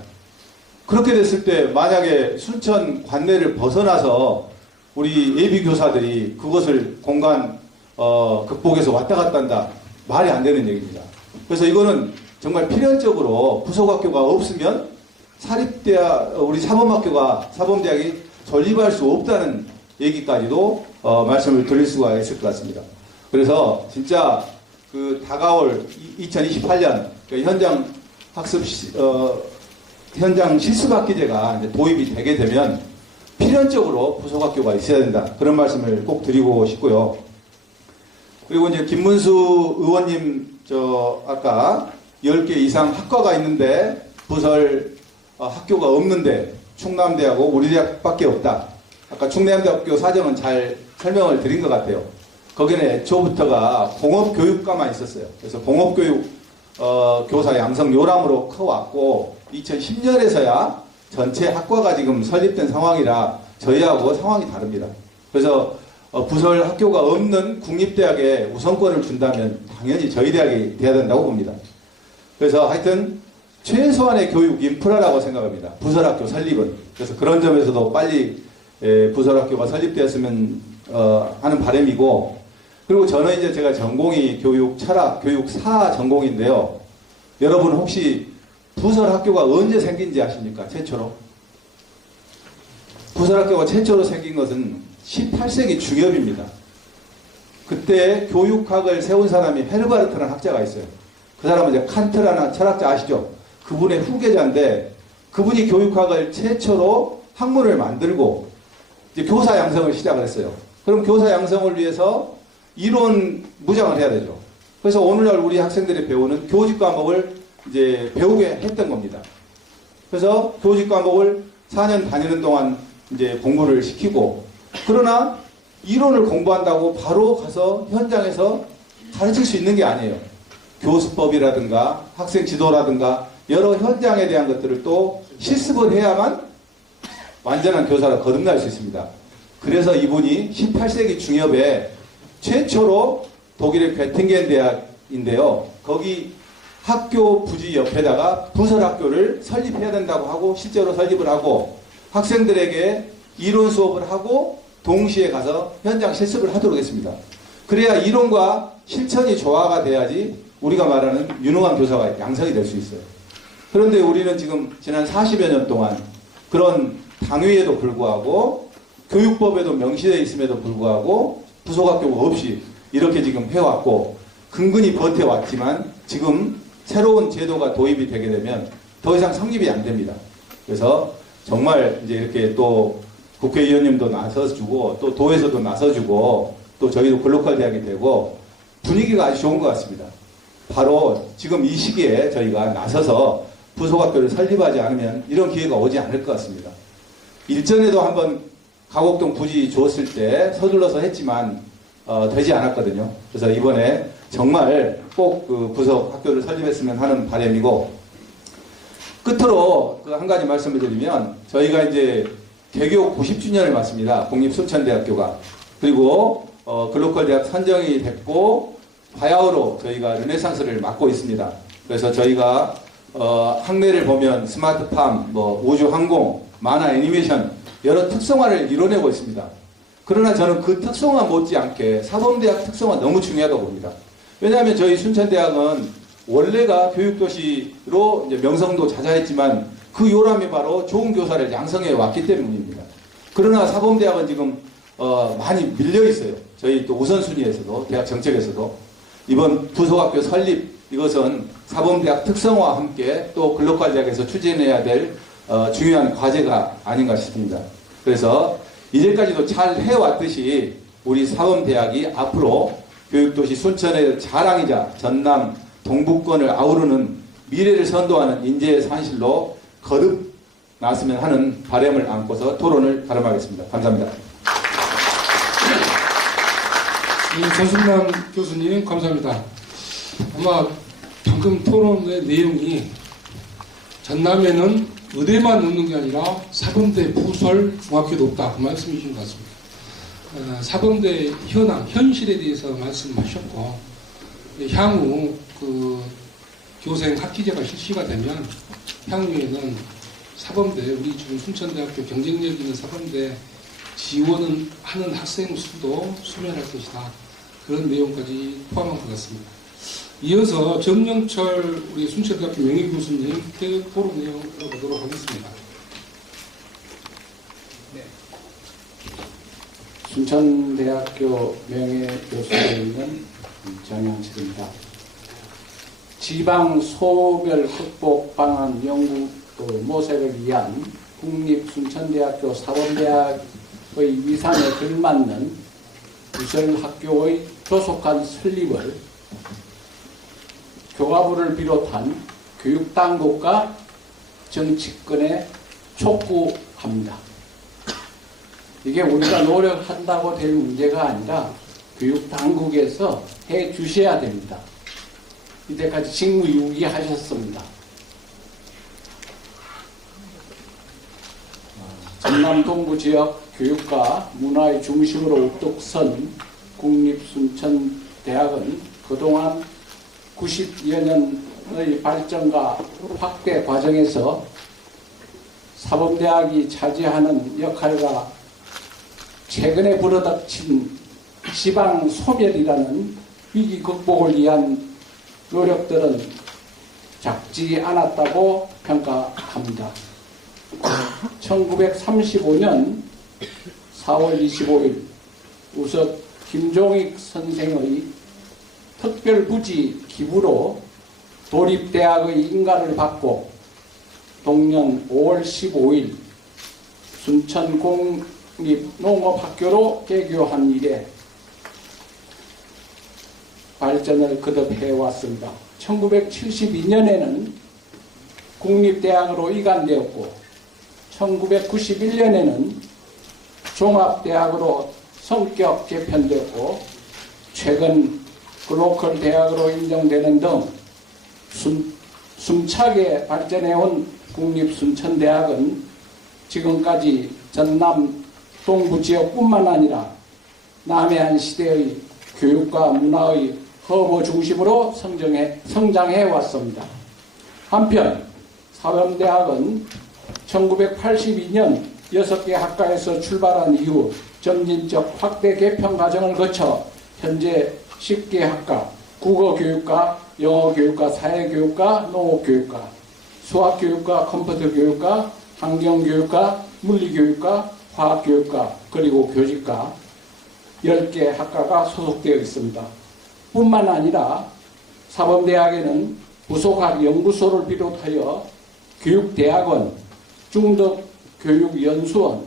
그렇게 됐을 때 만약에 순천 관내를 벗어나서 우리 예비 교사들이 그것을 공간 극복해서 왔다 갔다 한다 말이 안 되는 얘기입니다. 그래서 이거는 정말 필연적으로 부속학교가 없으면 우리 사범대학이 존립할 수 없다는 얘기까지도 말씀을 드릴 수가 있을 것 같습니다. 그래서 진짜 다가올 2028년 현장 실습학기제가 이제 도입이 되게 되면 필연적으로 부속학교가 있어야 된다. 그런 말씀을 꼭 드리고 싶고요. 그리고 이제 김문수 의원님 아까 10개 이상 학과가 있는데 부설 학교가 없는데 충남대하고 우리 대학밖에 없다. 아까 충남대학교 사정은 잘 설명을 드린 것 같아요. 거기는 애초부터가 공업교육과만 있었어요. 그래서 공업교육 교사 양성 요람으로 커왔고 2010년에서야 전체 학과가 지금 설립된 상황이라 저희하고 상황이 다릅니다. 그래서 부설 학교가 없는 국립대학에 우선권을 준다면 당연히 저희 대학이 돼야 된다고 봅니다. 그래서 하여튼 최소한의 교육 인프라라고 생각합니다. 부설학교 설립은. 그래서 그런 점에서도 빨리 부설학교가 설립되었으면 하는 바람이고, 그리고 저는 이제 제가 전공이 교육 철학, 교육사 전공인데요. 여러분 혹시 부설학교가 언제 생긴지 아십니까? 최초로? 부설학교가 최초로 생긴 것은 18세기 중엽입니다. 그때 교육학을 세운 사람이 헤르바르트라는 학자가 있어요. 그 사람은 이제 칸트라는 철학자 아시죠? 그분의 후계자인데 그분이 교육학을 최초로 학문을 만들고 이제 교사 양성을 시작을 했어요. 그럼 교사 양성을 위해서 이론 무장을 해야 되죠. 그래서 오늘날 우리 학생들이 배우는 교직 과목을 이제 배우게 했던 겁니다. 그래서 교직 과목을 4년 다니는 동안 이제 공부를 시키고, 그러나 이론을 공부한다고 바로 가서 현장에서 가르칠 수 있는 게 아니에요. 교수법이라든가 학생 지도라든가 여러 현장에 대한 것들을 또 실습을 해야만 완전한 교사로 거듭날 수 있습니다. 그래서 이분이 18세기 중엽에 최초로 독일의 괴팅겐 대학인데요. 거기 학교 부지 옆에다가 부설학교를 설립해야 된다고 하고 실제로 설립을 하고 학생들에게 이론 수업을 하고 동시에 가서 현장 실습을 하도록 했습니다. 그래야 이론과 실천이 조화가 돼야지 우리가 말하는 유능한 교사가 양성이 될 수 있어요. 그런데 우리는 지금 지난 40여 년 동안 그런 당위에도 불구하고 교육법에도 명시되어 있음에도 불구하고 부속학교가 없이 이렇게 지금 해왔고 근근히 버텨왔지만 지금 새로운 제도가 도입이 되게 되면 더 이상 성립이 안 됩니다. 그래서 정말 이제 이렇게 또 국회의원님도 나서주고 또 도에서도 나서주고 또 저희도 글로컬 대학이 되고 분위기가 아주 좋은 것 같습니다. 바로 지금 이 시기에 저희가 나서서 부속학교를 설립하지 않으면 이런 기회가 오지 않을 것 같습니다. 일전에도 한번 가곡동 부지 줬을 때 서둘러서 했지만 되지 않았거든요. 그래서 이번에 정말 꼭 그 부속학교를 설립했으면 하는 바람이고, 끝으로 그 한 가지 말씀을 드리면 저희가 이제 개교 90주년을 맞습니다. 국립순천대학교가. 그리고 글로컬 대학 선정이 됐고 바야흐로 저희가 르네상스를 맡고 있습니다. 그래서 저희가 학내를 보면 스마트팜, 뭐 우주항공, 만화 애니메이션 여러 특성화를 이뤄내고 있습니다. 그러나 저는 그 특성화 못지않게 사범대학 특성화 너무 중요하다고 봅니다. 왜냐하면 저희 순천대학은 원래가 교육도시로 이제 명성도 자자했지만 그 요람이 바로 좋은 교사를 양성해 왔기 때문입니다. 그러나 사범대학은 지금 많이 밀려 있어요. 저희 또 우선순위에서도 대학 정책에서도 이번 부속학교 설립 이것은 사범대학 특성화와 함께 또 글로컬 대학에서 추진해야 될 중요한 과제가 아닌가 싶습니다. 그래서 이제까지도 잘 해왔듯이 우리 사범대학이 앞으로 교육도시 순천의 자랑이자 전남 동북권을 아우르는 미래를 선도하는 인재의 산실로 거듭 나왔으면 하는 바람을 안고서 토론을 가름하겠습니다. 감사합니다. 전승남 교수님 감사합니다. 아마 방금 토론의 내용이 전남에는 의대만 없는 게 아니라 사범대 부설 중학교도 없다 그 말씀이신 것 같습니다. 사범대 현황, 현실에 대해서 말씀하셨고 향후 그 교생 학기제가 실시가 되면 향후에는 사범대, 우리 지금 순천대학교 경쟁력 있는 사범대 지원은 하는 학생 수도 수면할 것이다. 그런 내용까지 포함한 것 같습니다. 이어서 정영철 우리 순천대학교 명예교수님 토론 내용 들어보도록 하겠습니다. 네. 순천대학교 명예교수에 있는 정영철입니다. 지방 소멸 극복 방안 연구 모색을 위한 국립순천대학교 사범대학의 위상에 걸맞는 부설학교의 조속한 설립을 교과부를 비롯한 교육당국과 정치권에 촉구합니다. 이게 우리가 노력한다고 될 문제가 아니라 교육당국에서 해 주셔야 됩니다. 이때까지 직무유기하셨습니다. 전남 동부 지역 교육과 문화의 중심으로 우뚝 선 국립순천대학은 그동안 90여 년의 발전과 확대 과정에서 사범대학이 차지하는 역할과 최근에 불어닥친 지방 소멸이라는 위기 극복을 위한 노력들은 작지 않았다고 평가합니다. 1935년 4월 25일 우석 김종익 선생의 특별부지 기부로 도립대학의 인가를 받고 동년 5월 15일 순천공립농업학교로 개교한 이래 발전을 거듭해왔습니다. 1972년에는 국립대학으로 이관되었고 1991년에는 종합대학으로 성격 개편되었고 최근 글로컬 대학으로 인정되는 등 숨차게 발전해온 국립순천대학은 지금까지 전남 동부 지역뿐만 아니라 남해안 시대의 교육과 문화의 허브 중심으로 성장해 왔습니다. 한편 사범대학은 1982년 6개 학과에서 출발한 이후 점진적 확대 개편 과정을 거쳐 현재 10개 학과, 국어교육과, 영어교육과, 사회교육과, 농업교육과, 수학교육과, 컴퓨터교육과, 환경교육과, 물리교육과, 화학교육과, 그리고 교직과 10개 학과가 소속되어 있습니다. 뿐만 아니라 사범대학에는 부속학 연구소를 비롯하여 교육대학원, 중덕교육연수원,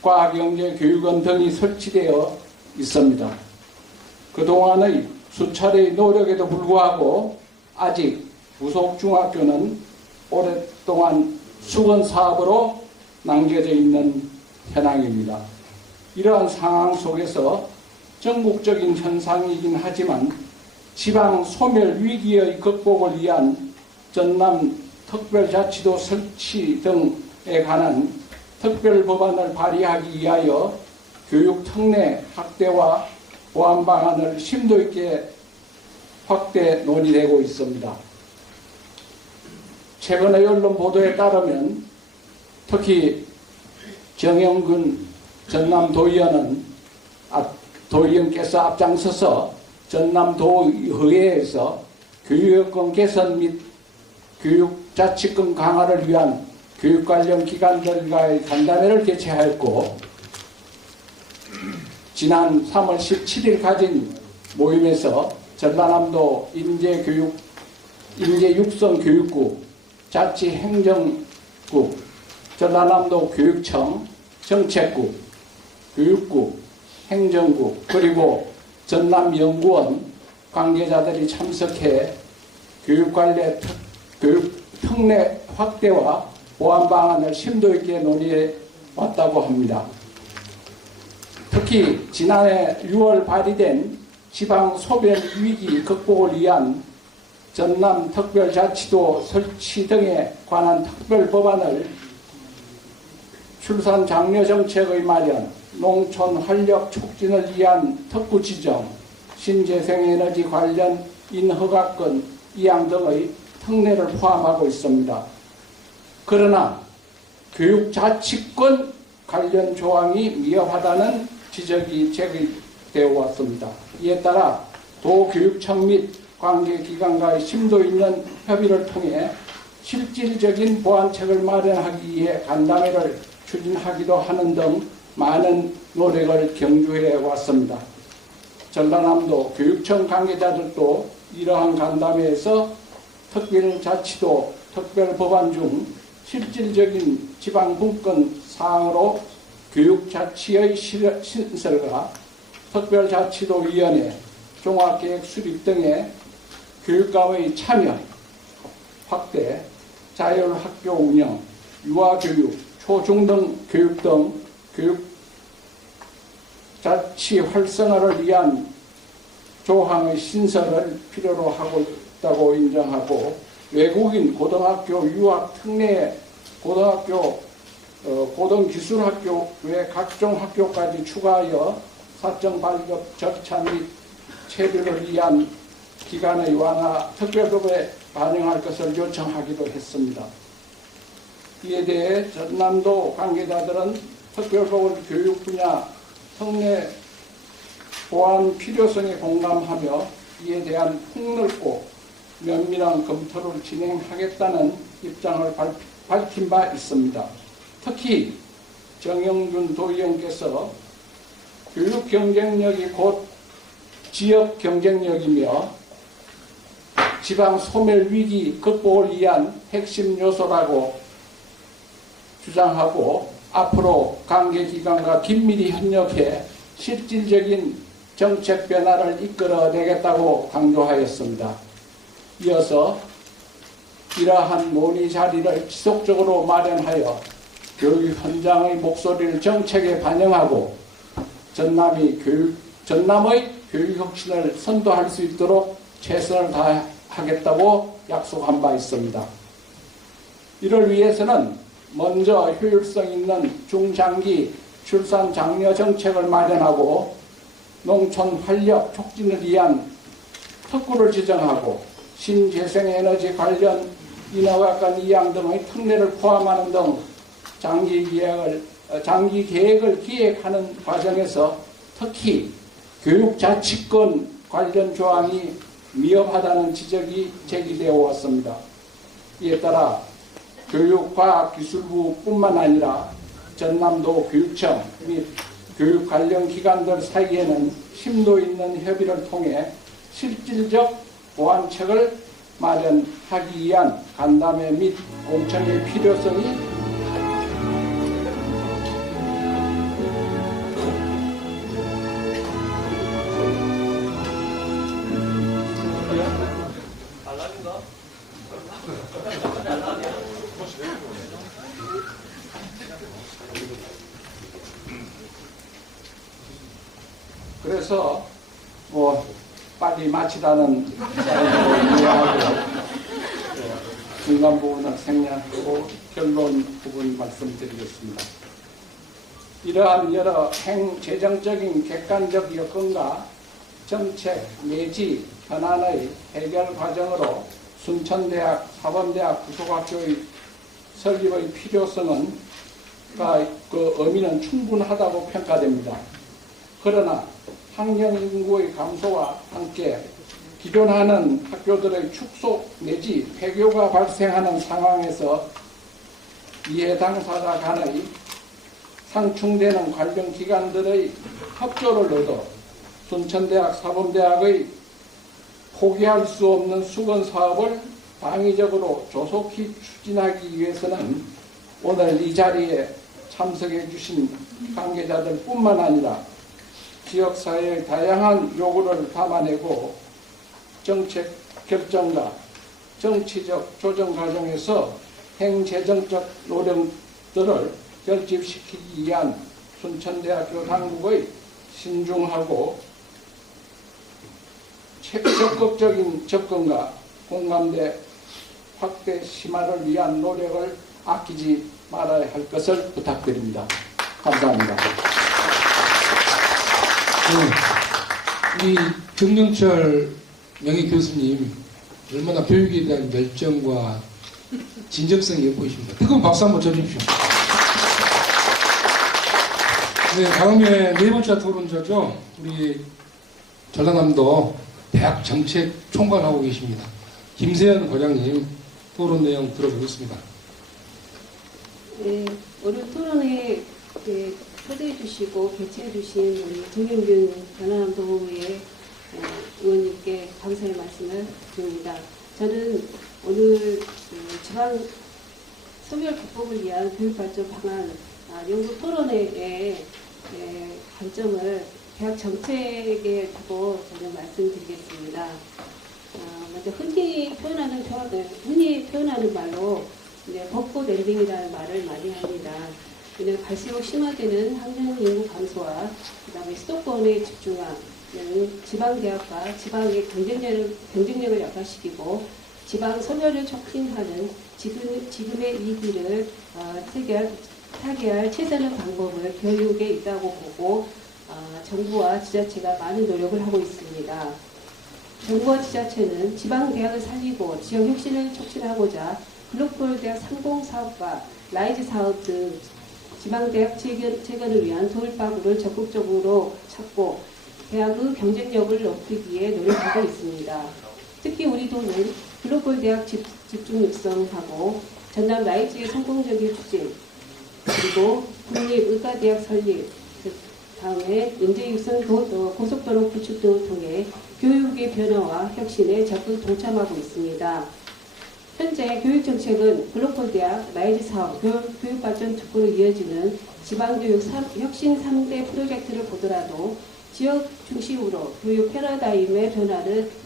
과학영재교육원 등이 설치되어 있습니다. 그동안의 수차례의 노력에도 불구하고 아직 부속 중학교는 오랫동안 수건 사업으로 남겨져 있는 현황입니다. 이러한 상황 속에서 전국적인 현상이긴 하지만 지방 소멸 위기의 극복을 위한 전남 특별자치도 설치 등에 관한 특별 법안을 발의하기 위하여 교육 특례 확대와 보완 방안을 심도 있게 확대 논의되고 있습니다. 최근의 언론 보도에 따르면 특히 정영근 전남도의원께서 앞장서서 전남도의회에서 교육여건 개선 및 교육자치권 강화를 위한 교육 관련 기관들과의 간담회를 개최하였고 지난 3월 17일 가진 모임에서 전라남도 인재육성교육국, 자치행정국, 전라남도 교육청, 정책국, 교육국, 행정국, 그리고 전남연구원 관계자들이 참석해 교육관리 교육 특례 확대와 보완 방안을 심도 있게 논의해 왔다고 합니다. 특히 지난해 6월 발의된 지방 소멸 위기 극복을 위한 전남 특별자치도 설치 등에 관한 특별 법안을 출산 장려 정책의 마련, 농촌 활력 촉진을 위한 특구 지정, 신재생에너지 관련 인허가권 이양 등의 특례를 포함하고 있습니다. 그러나 교육자치권 관련 조항이 미흡하다는 지적이 제기되어 왔습니다. 이에 따라 도교육청 및 관계기관과의 심도 있는 협의를 통해 실질적인 보완책을 마련하기 위해 간담회를 추진하기도 하는 등 많은 노력을 경주해 왔습니다. 전라남도 교육청 관계자들도 이러한 간담회에서 특별자치도 특별법안 중 실질적인 지방분권 사항으로 교육자치의 신설과 특별자치도위원회, 종합계획 수립 등의 교육감의 참여 확대, 자율학교 운영, 유아교육, 초중등 교육 등 교육자치 활성화를 위한 조항의 신설을 필요로 하고 있다고 인정하고 외국인 고등학교 유학 특례 고등기술학교 외 각종 학교까지 추가하여 사적 발급 절차 및 체류를 위한 기간의 완화 특별법에 반영할 것을 요청하기도 했습니다. 이에 대해 전남도 관계자들은 특별법을 교육 분야 특례 보완 필요성에 공감하며 이에 대한 폭넓고 면밀한 검토를 진행하겠다는 입장을 밝힌 바 있습니다. 특히 정영준 도의원께서 교육 경쟁력이 곧 지역 경쟁력이며 지방 소멸 위기 극복을 위한 핵심 요소라고 주장하고 앞으로 관계기관과 긴밀히 협력해 실질적인 정책 변화를 이끌어내겠다고 강조하였습니다. 이어서 이러한 논의 자리를 지속적으로 마련하여 교육 현장의 목소리를 정책에 반영하고 전남의 교육 혁신을 선도할 수 있도록 최선을 다하겠다고 약속한 바 있습니다. 이를 위해서는 먼저 효율성 있는 중장기 출산 장려 정책을 마련하고 농촌 활력 촉진을 위한 특구를 지정하고 신재생에너지 관련 인허가권 이양 등의 특례를 포함하는 등 장기 계획을 기획하는 과정에서 특히 교육자치권 관련 조항이 미흡하다는 지적이 제기되어 왔습니다. 이에 따라 교육과학기술부뿐만 아니라 전남도 교육청 및 교육 관련 기관들 사이에는 심도 있는 협의를 통해 실질적 보완책을 마련하기 위한 간담회 및 공청의 필요성이 그래서 뭐 빨리 마치라는 이해하고 중간 부분을 생략하고 결론 부분 말씀드리겠습니다. 이러한 여러 행재정적인 객관적 여건과 정책 내지 현안의 해결 과정으로 순천대학, 사범대학 부속학교의 설립의 필요성은 그 의미는 충분하다고 평가됩니다. 그러나 학령 인구의 감소와 함께 기존하는 학교들의 축소 내지 폐교가 발생하는 상황에서 이해 당사자 간의 상충되는 관련 기관들의 협조를 얻어 순천대학, 사범대학의 포기할 수 없는 수건 사업을 당위적으로 조속히 추진하기 위해서는 오늘 이 자리에 참석해 주신 관계자들 뿐만 아니라 지역사회의 다양한 요구를 담아내고 정책 결정과 정치적 조정 과정에서 행재정적 노력들을 결집시키기 위한 순천대학교 당국의 신중하고 적극적인 접근과 공감대 확대 심화를 위한 노력을 아끼지 말아야 할 것을 부탁드립니다. 감사합니다. 우리 정영철 명예교수님 얼마나 교육에 대한 열정과 진정성이 엿보이십니다. 뜨거운 박수 한번 쳐주십시오. 네, 다음에 네 번째 토론자죠. 우리 전라남도 대학 정책 총괄하고 계십니다. 김세현 과장님 토론 내용 들어보겠습니다. 네, 오늘 토론에 초대해 주시고 개최해 주신 우리 정영균 전라남도의 의원님께 감사의 말씀을 드립니다. 저는 오늘 지방 소멸 극복을 위한 교육발전 방안 연구 토론회의 관점을 대학 정책에 두고 저는 말씀드리겠습니다. 먼저 흔히 표현하는 말로 벚꽃 엔딩이라는 말을 많이 합니다. 갈수록 심화되는 학령 인구 감소와 그다음에 수도권의 집중화는 지방대학과 지방의 경쟁력을 약화시키고 지방 소멸을 촉진하는 지금의 위기를 타개할 최선의 방법을 교육에 있다고 보고 정부와 지자체가 많은 노력을 하고 있습니다. 정부와 지자체는 지방대학을 살리고 지역 혁신을 촉진하고자 글로벌 대학 상공사업과 라이즈 사업 등 지방대학 재건을 위한 도입방구를 적극적으로 찾고 대학의 경쟁력을 높이기 위해 노력하고 있습니다. 특히 우리 도는 글로벌 대학 집중 육성하고 전남 라이즈의 성공적인 추진, 그리고 국립의과대학 설립, 다음에 인재육성 고속도로 구축 등을 통해 교육의 변화와 혁신에 적극 동참하고 있습니다. 현재 교육정책은 글로벌 대학, 라이즈 사업, 교육발전 특구로 이어지는 지방교육 혁신 3대 프로젝트를 보더라도 지역 중심으로 교육 패러다임의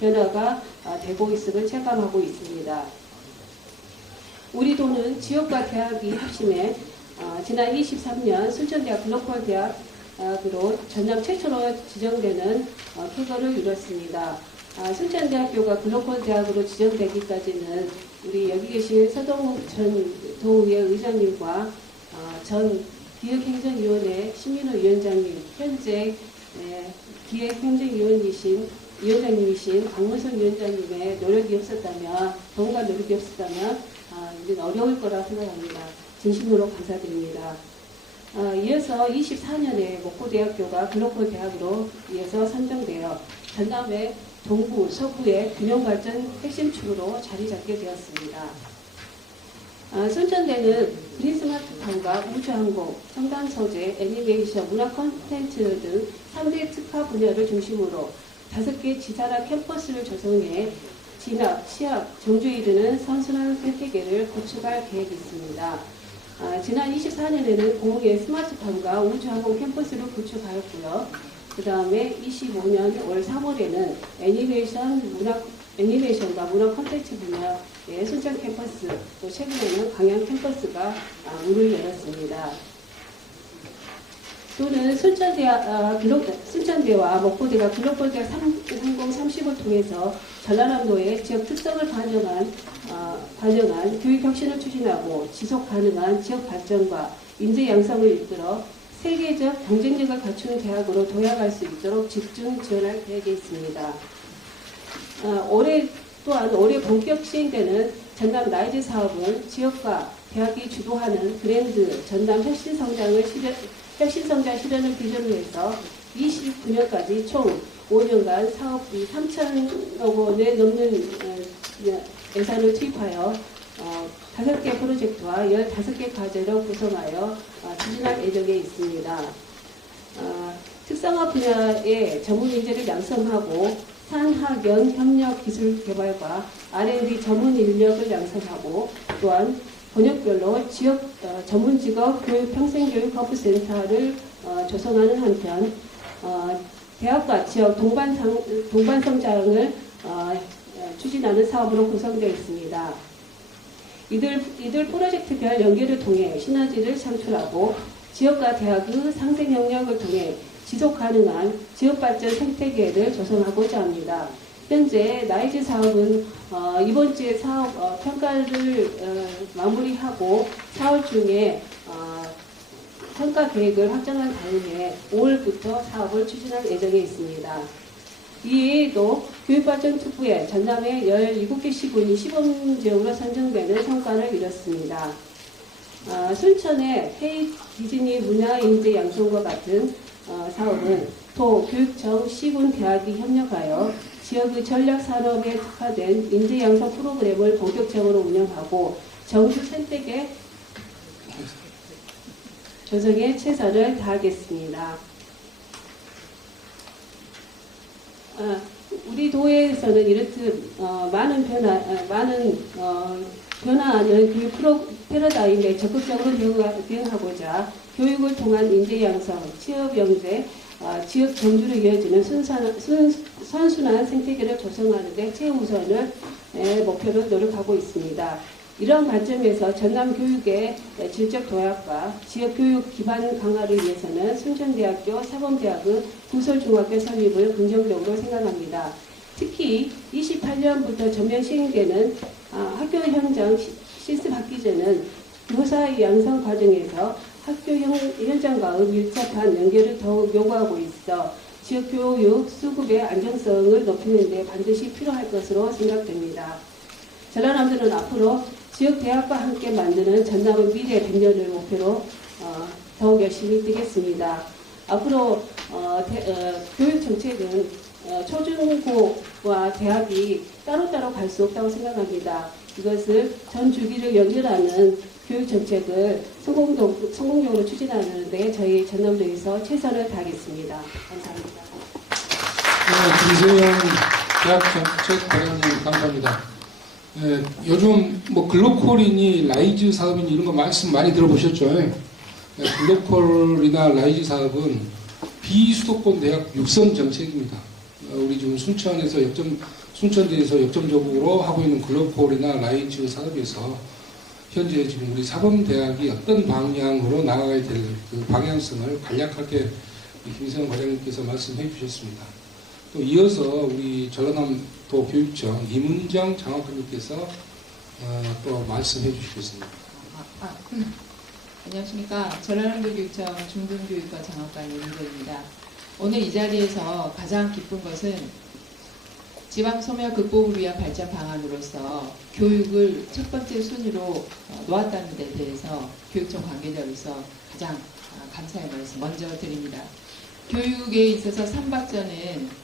변화가 되고 있음을 체감하고 있습니다. 우리 도는 지역과 대학이 합심해 지난 23년 순천대학 글로벌 대학으로 전남 최초로 지정되는 쾌거를 이뤘습니다. 순천대학교가 글로벌 대학으로 지정되기까지는 우리 여기 계신 서동욱 전 도의회 의장님과 전 기획행정위원회 신민호 위원장님, 현재 기획행정위원장님이신 박문선 위원장님의 노력이 없었다면, 동과 노력이 없었다면 우리는 어려울 거라 생각합니다. 진심으로 감사드립니다. 이어서 24년에 목포대학교가 글로벌 대학으로 이어서 선정되어 전남의 동부, 서부의 균형발전 핵심축으로 자리 잡게 되었습니다. 순천대는 그린스마트팜과 우주항공, 첨단소재, 애니메이션, 문화 콘텐츠 등 3대 특화 분야를 중심으로 5개 지산학 캠퍼스를 조성해 진학, 취학, 정주에 이르는 선순환 생태계를 구축할 계획이 있습니다. 지난 24년에는 공의 스마트팜과 우주항공 캠퍼스를 구축하였고요. 그 다음에 25년 월 3월에는 애니메이션과 문화 콘텐츠 분야의 순천 캠퍼스, 또 최근에는 광양 캠퍼스가 문을 열었습니다. 또는 순천대와 목포대가 글로벌대학 3030을 통해서 전라남도의 지역 특성을 반영한 교육 혁신을 추진하고 지속 가능한 지역 발전과 인재 양성을 이끌어 세계적 경쟁력을 갖추는 대학으로 도약할 수 있도록 집중 지원할 계획에 있습니다. 올해 본격 시행되는 전남 라이즈 사업은 지역과 대학이 주도하는 브랜드 전남 혁신성장 실현을 기준으로 해서 29년까지 총 5년간 사업비 3천억 원에 넘는 예산을 투입하여 5개 프로젝트와 15개 과제를 구성하여 추진할 예정에 있습니다. 특성화 분야의 전문 인재를 양성하고 산학연 협력 기술 개발과 R&D 전문 인력을 양성하고 또한 번역별로 지역 전문 직업 교육 평생교육 허브센터를 조성하는 한편 대학과 지역 동반 성장을 추진하는 사업으로 구성되어 있습니다. 이들 프로젝트별 연계를 통해 시너지를 창출하고 지역과 대학의 상생 영역을 통해 지속 가능한 지역 발전 생태계를 조성하고자 합니다. 현재 라이즈 사업은 이번 주에 사업 평가를 마무리하고 4월 중에 평가 계획을 확정한 다음에 5월부터 사업을 추진할 예정에 있습니다. 이외에도 교육발전특구에 전남의 17개 시군이 시범지역으로 선정되는 성과를 이뤘습니다. 순천의 헤이 디즈니 문화인재 양성과 같은 사업은 도 교육청 시군 대학이 협력하여 지역의 전략산업에 특화된 인재 양성 프로그램을 본격적으로 운영하고 정주 생태계 조성에 최선을 다하겠습니다. 우리 도에서는 이렇듯 많은 변화하는 교육 패러다임에 적극적으로 대응하고자 교육을 통한 인재 양성, 취업 영재, 지역 경주로 이어지는 선순환 생태계를 조성하는 데 최우선을 목표로 노력하고 있습니다. 이런 관점에서 전남 교육의 질적 도약과 지역 교육 기반 강화를 위해서는 순천대학교, 사범대학의 부설중학교 설립을 긍정적으로 생각합니다. 특히 28년부터 전면 시행되는 학교 현장 실습학기제는 교사 양성 과정에서 학교 현장과의 밀접한 연결을 더욱 요구하고 있어 지역 교육 수급의 안정성을 높이는 데 반드시 필요할 것으로 생각됩니다. 전라남도는 앞으로 지역 대학과 함께 만드는 전남의 미래 100년을 목표로 더욱 열심히 뛰겠습니다. 앞으로 교육 정책은 초중고와 대학이 따로따로 갈 수 없다고 생각합니다. 이것을 전 주기를 연결하는 교육 정책을 성공적으로 추진하는 데 저희 전남도에서 최선을 다하겠습니다. 감사합니다. 김세영 대학정책과장님 감사합니다. 요즘 뭐 글로컬이니 라이즈 사업이니 이런 거 말씀 많이 들어보셨죠? 글로컬이나 라이즈 사업은 비수도권 대학 육성 정책입니다. 우리 지금 순천대에서 역점적으로 하고 있는 글로컬이나 라이즈 사업에서 현재 지금 우리 사범대학이 어떤 방향으로 나아가야 될 그 방향성을 간략하게 김세영 과장님께서 말씀해 주셨습니다. 또 이어서 우리 전라남도 교육청 이문정 장학관님께서 또 말씀해 주시겠습니다. 안녕하십니까. 전라남도 교육청 중등교육과 장학관 이문정입니다. 오늘 이 자리에서 가장 기쁜 것은 지방소멸 극복을 위한 발전 방안으로서 교육을 첫 번째 순위로 놓았다는 데 대해서 교육청 관계자로서 가장 감사의 말씀 먼저 드립니다. 교육에 있어서 삼박자는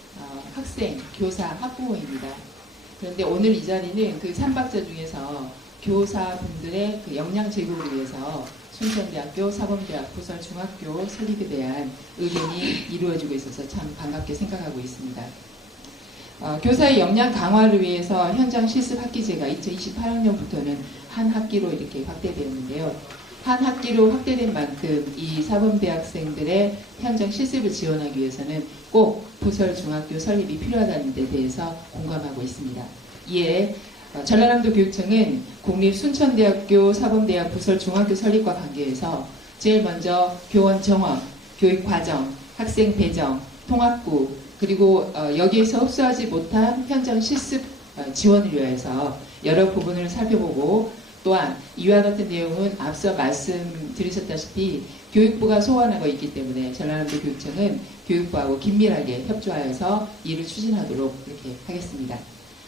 학생, 교사, 학부모입니다. 그런데 오늘 이 자리는 그 삼박자 중에서 교사분들의 그 역량 제고를 위해서 순천대학교, 사범대학, 부설중학교 설립에 대한 의견이 이루어지고 있어서 참 반갑게 생각하고 있습니다. 교사의 역량 강화를 위해서 현장 실습 학기제가 2028학년부터는 한 학기로 이렇게 확대되었는데요. 한 학기로 확대된 만큼 이 사범대학생들의 현장 실습을 지원하기 위해서는 꼭 부설중학교 설립이 필요하다는 데 대해서 공감하고 있습니다. 이에 전라남도 교육청은 국립순천대학교 사범대학 부설중학교 설립과 관계해서 제일 먼저 교원 정원, 교육과정, 학생 배정, 통합구, 그리고 여기에서 흡수하지 못한 현장 실습 지원을 위해서 여러 부분을 살펴보고, 또한 이와 같은 내용은 앞서 말씀드리셨다시피 교육부가 소관하고 있기 때문에 전라남도 교육청은 교육부하고 긴밀하게 협조하여서 이를 추진하도록 이렇게 하겠습니다.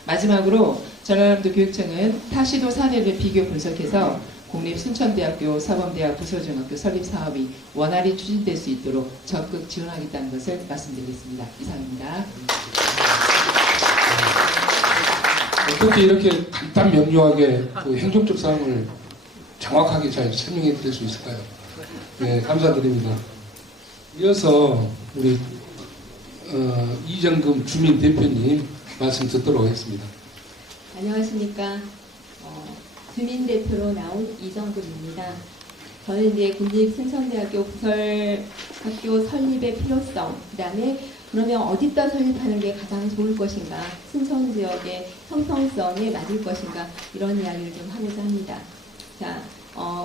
마지막으로 전라남도 교육청은 타시도 사례를 비교 분석해서 국립순천대학교 사범대학 부설중학교 설립 사업이 원활히 추진될 수 있도록 적극 지원하겠다는 것을 말씀드리겠습니다. 이상입니다. 어떻게 이렇게 간단 명료하게 그 행정적 사항을 정확하게 잘 설명해 드릴 수 있을까요? 네, 감사드립니다. 이어서 우리 이정금 주민 대표님 말씀 듣도록 하겠습니다. 안녕하십니까. 주민 대표로 나온 이정금입니다. 저는 이제 국립순천대학교 부설학교 설립의 필요성, 그 다음에 그러면 어디다 설립하는 게 가장 좋을 것인가, 순천 지역의 형성성에 맞을 것인가, 이런 이야기를 좀 하고자 합니다. 자,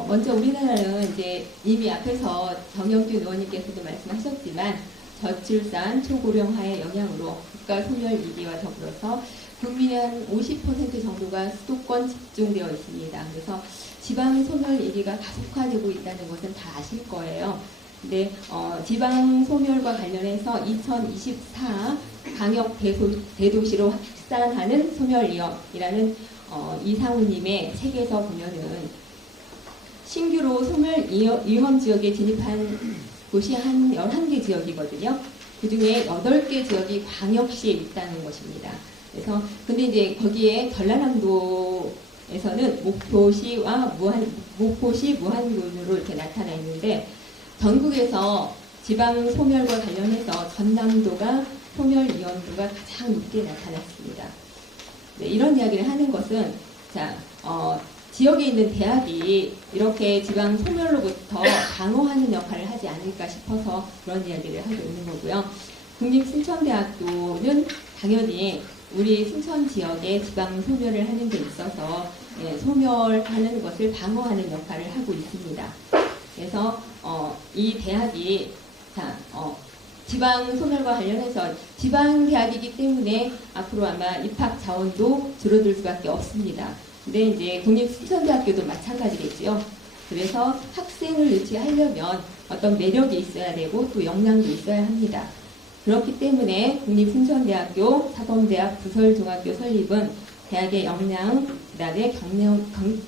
먼저 우리나라는 이제 이미 앞에서 정영준 의원님께서도 말씀하셨지만 저출산, 초고령화의 영향으로 국가 소멸 위기와 더불어서 국민의 한 50% 정도가 수도권 집중되어 있습니다. 그래서 지방 소멸 위기가 가속화되고 있다는 것은 다 아실 거예요. 근데 지방 소멸과 관련해서 2024 강역 대도시로 확산하는 소멸 위험이라는 이상우님의 책에서 보면은 신규로 소멸 위험 지역에 진입한 곳이 한 11개 지역이거든요. 그 중에 8개 지역이 광역시에 있다는 것입니다. 그래서 근데 이제 거기에 전라남도에서는 목포시와 목포시 무안군으로 이렇게 나타나 있는데, 전국에서 지방 소멸과 관련해서 전남도가 소멸 위험도가 가장 높게 나타났습니다. 네, 이런 이야기를 하는 것은 지역에 있는 대학이 이렇게 지방 소멸로부터 방어하는 역할을 하지 않을까 싶어서 그런 이야기를 하고 있는 거고요. 국립순천대학교는 당연히 우리 순천 지역에 지방 소멸을 하는 데 있어서 소멸하는 것을 방어하는 역할을 하고 있습니다. 그래서 이 대학이 지방 소멸과 관련해서 지방 대학이기 때문에 앞으로 아마 입학 자원도 줄어들 수밖에 없습니다. 근데 이제 국립순천대학교도 마찬가지겠죠. 그래서 학생을 유치하려면 어떤 매력이 있어야 되고 또 역량도 있어야 합니다. 그렇기 때문에 국립순천대학교, 사범대학, 부설중학교 설립은 대학의 역량, 그 다음에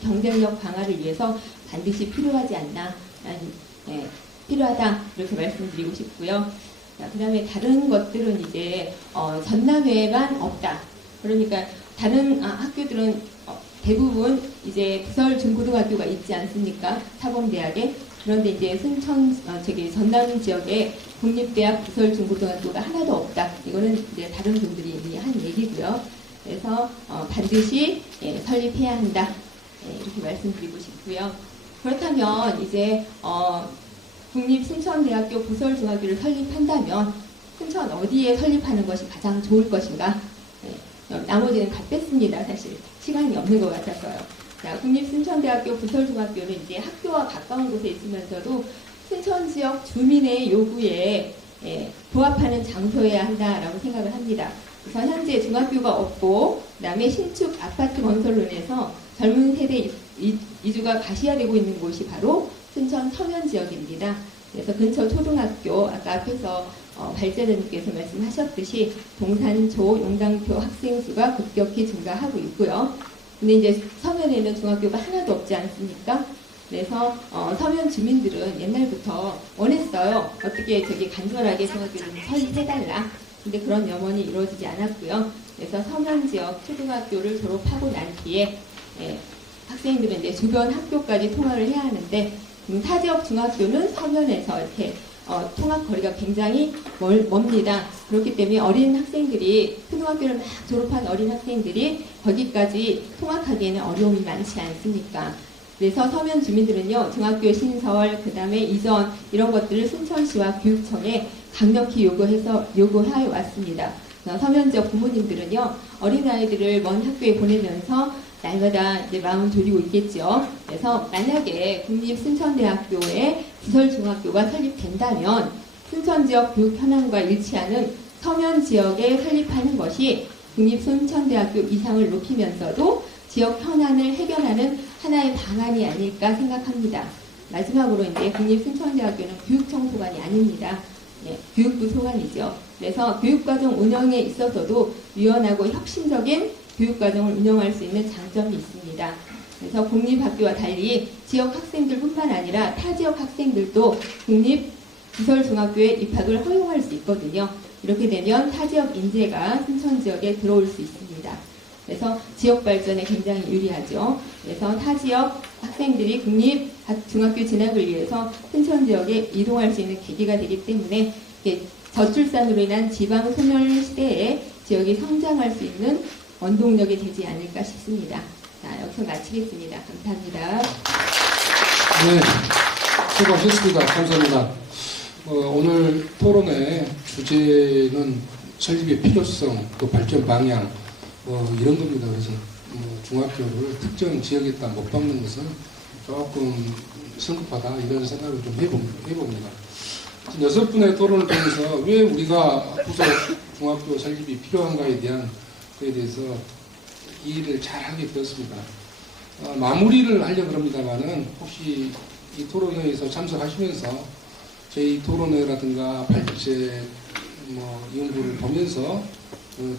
경쟁력 강화를 위해서 반드시 필요하지 않나, 필요하다 이렇게 말씀드리고 싶고요. 그 다음에 다른 것들은 이제 전남회만 없다. 그러니까 다른 학교들은 대부분 이제 부설 중고등학교가 있지 않습니까? 사범대학에. 그런데 이제 전남 지역에 국립대학 부설 중고등학교가 하나도 없다. 이거는 이제 다른 분들이 이미 한 얘기고요. 그래서 반드시 설립해야 한다. 이렇게 말씀드리고 싶고요. 그렇다면 이제 국립순천대학교 부설중학교를 설립한다면 순천 어디에 설립하는 것이 가장 좋을 것인가? 나머지는 다 뺐습니다. 사실 시간이 없는 것 같아서요. 자, 국립순천대학교 부설중학교는 이제 학교와 가까운 곳에 있으면서도 순천 지역 주민의 요구에 부합하는 장소여야 한다라고 생각을 합니다. 우선 현재 중학교가 없고 그다음에 신축 아파트 건설로 인해서 젊은 세대 이주가 가시화되고 있는 곳이 바로 순천 서면 지역입니다. 그래서 근처 초등학교 아까 앞에서 발제자님께서 말씀하셨듯이 동산초, 용당표 학생 수가 급격히 증가하고 있고요. 근데 이제 서면에는 중학교가 하나도 없지 않습니까? 그래서 서면 주민들은 옛날부터 원했어요. 어떻게 간절하게 중학교를 좀 설립해달라. 근데 그런 염원이 이루어지지 않았고요. 그래서 서면 지역 초등학교를 졸업하고 난 뒤에 학생들은 이제 주변 학교까지 통학을 해야 하는데 타 지역 중학교는 서면에서 이렇게 통학 거리가 굉장히 멉니다. 그렇기 때문에 어린 학생들이 초등학교를 막 졸업한 어린 학생들이 거기까지 통학하기에는 어려움이 많지 않습니까? 그래서 서면 주민들은요, 중학교 신설, 그 다음에 이전 이런 것들을 순천시와 교육청에 강력히 요구하여 왔습니다. 서면 지역 부모님들은요, 어린아이들을 먼 학교에 보내면서 날마다 이제 마음 졸이고 있겠죠. 그래서 만약에 국립순천대학교에 부설중학교가 설립된다면 순천 지역 교육 현황과 일치하는 서면 지역에 설립하는 것이 국립순천대학교 이상을 높이면서도 지역 현안을 해결하는 하나의 방안이 아닐까 생각합니다. 마지막으로 이제 국립순천대학교는 교육청 소관이 아닙니다. 교육부 소관이죠. 그래서 교육과정 운영에 있어서도 유연하고 혁신적인 교육과정을 운영할 수 있는 장점이 있습니다. 그래서 국립학교와 달리 지역 학생들뿐만 아니라 타 지역 학생들도 국립 부설중학교에 입학을 허용할 수 있거든요. 이렇게 되면 타 지역 인재가 순천 지역에 들어올 수 있습니다. 그래서 지역 발전에 굉장히 유리하죠. 그래서 타 지역 학생들이 국립 중학교 진학을 위해서 순천 지역에 이동할 수 있는 계기가 되기 때문에 저출산으로 인한 지방 소멸 시대에 지역이 성장할 수 있는 원동력이 되지 않을까 싶습니다. 자, 여기서 마치겠습니다. 감사합니다. 네, 수고하셨습니다. 감사합니다. 오늘 토론의 주제는 설립의 필요성, 또 발전 방향 이런 겁니다. 그래서 중학교를 특정 지역에다 못 박는 것은 조금 성급하다 이런 생각을 좀 해봅니다. 6분의 토론을 통해서 왜 우리가 부설 중학교 설립이 필요한가에 대한 그에 대해서 이해를 잘 하게 되었습니다. 마무리를 하려고 합니다만은 혹시 이 토론회에서 참석하시면서 저희 토론회라든가 발제 연구를 보면서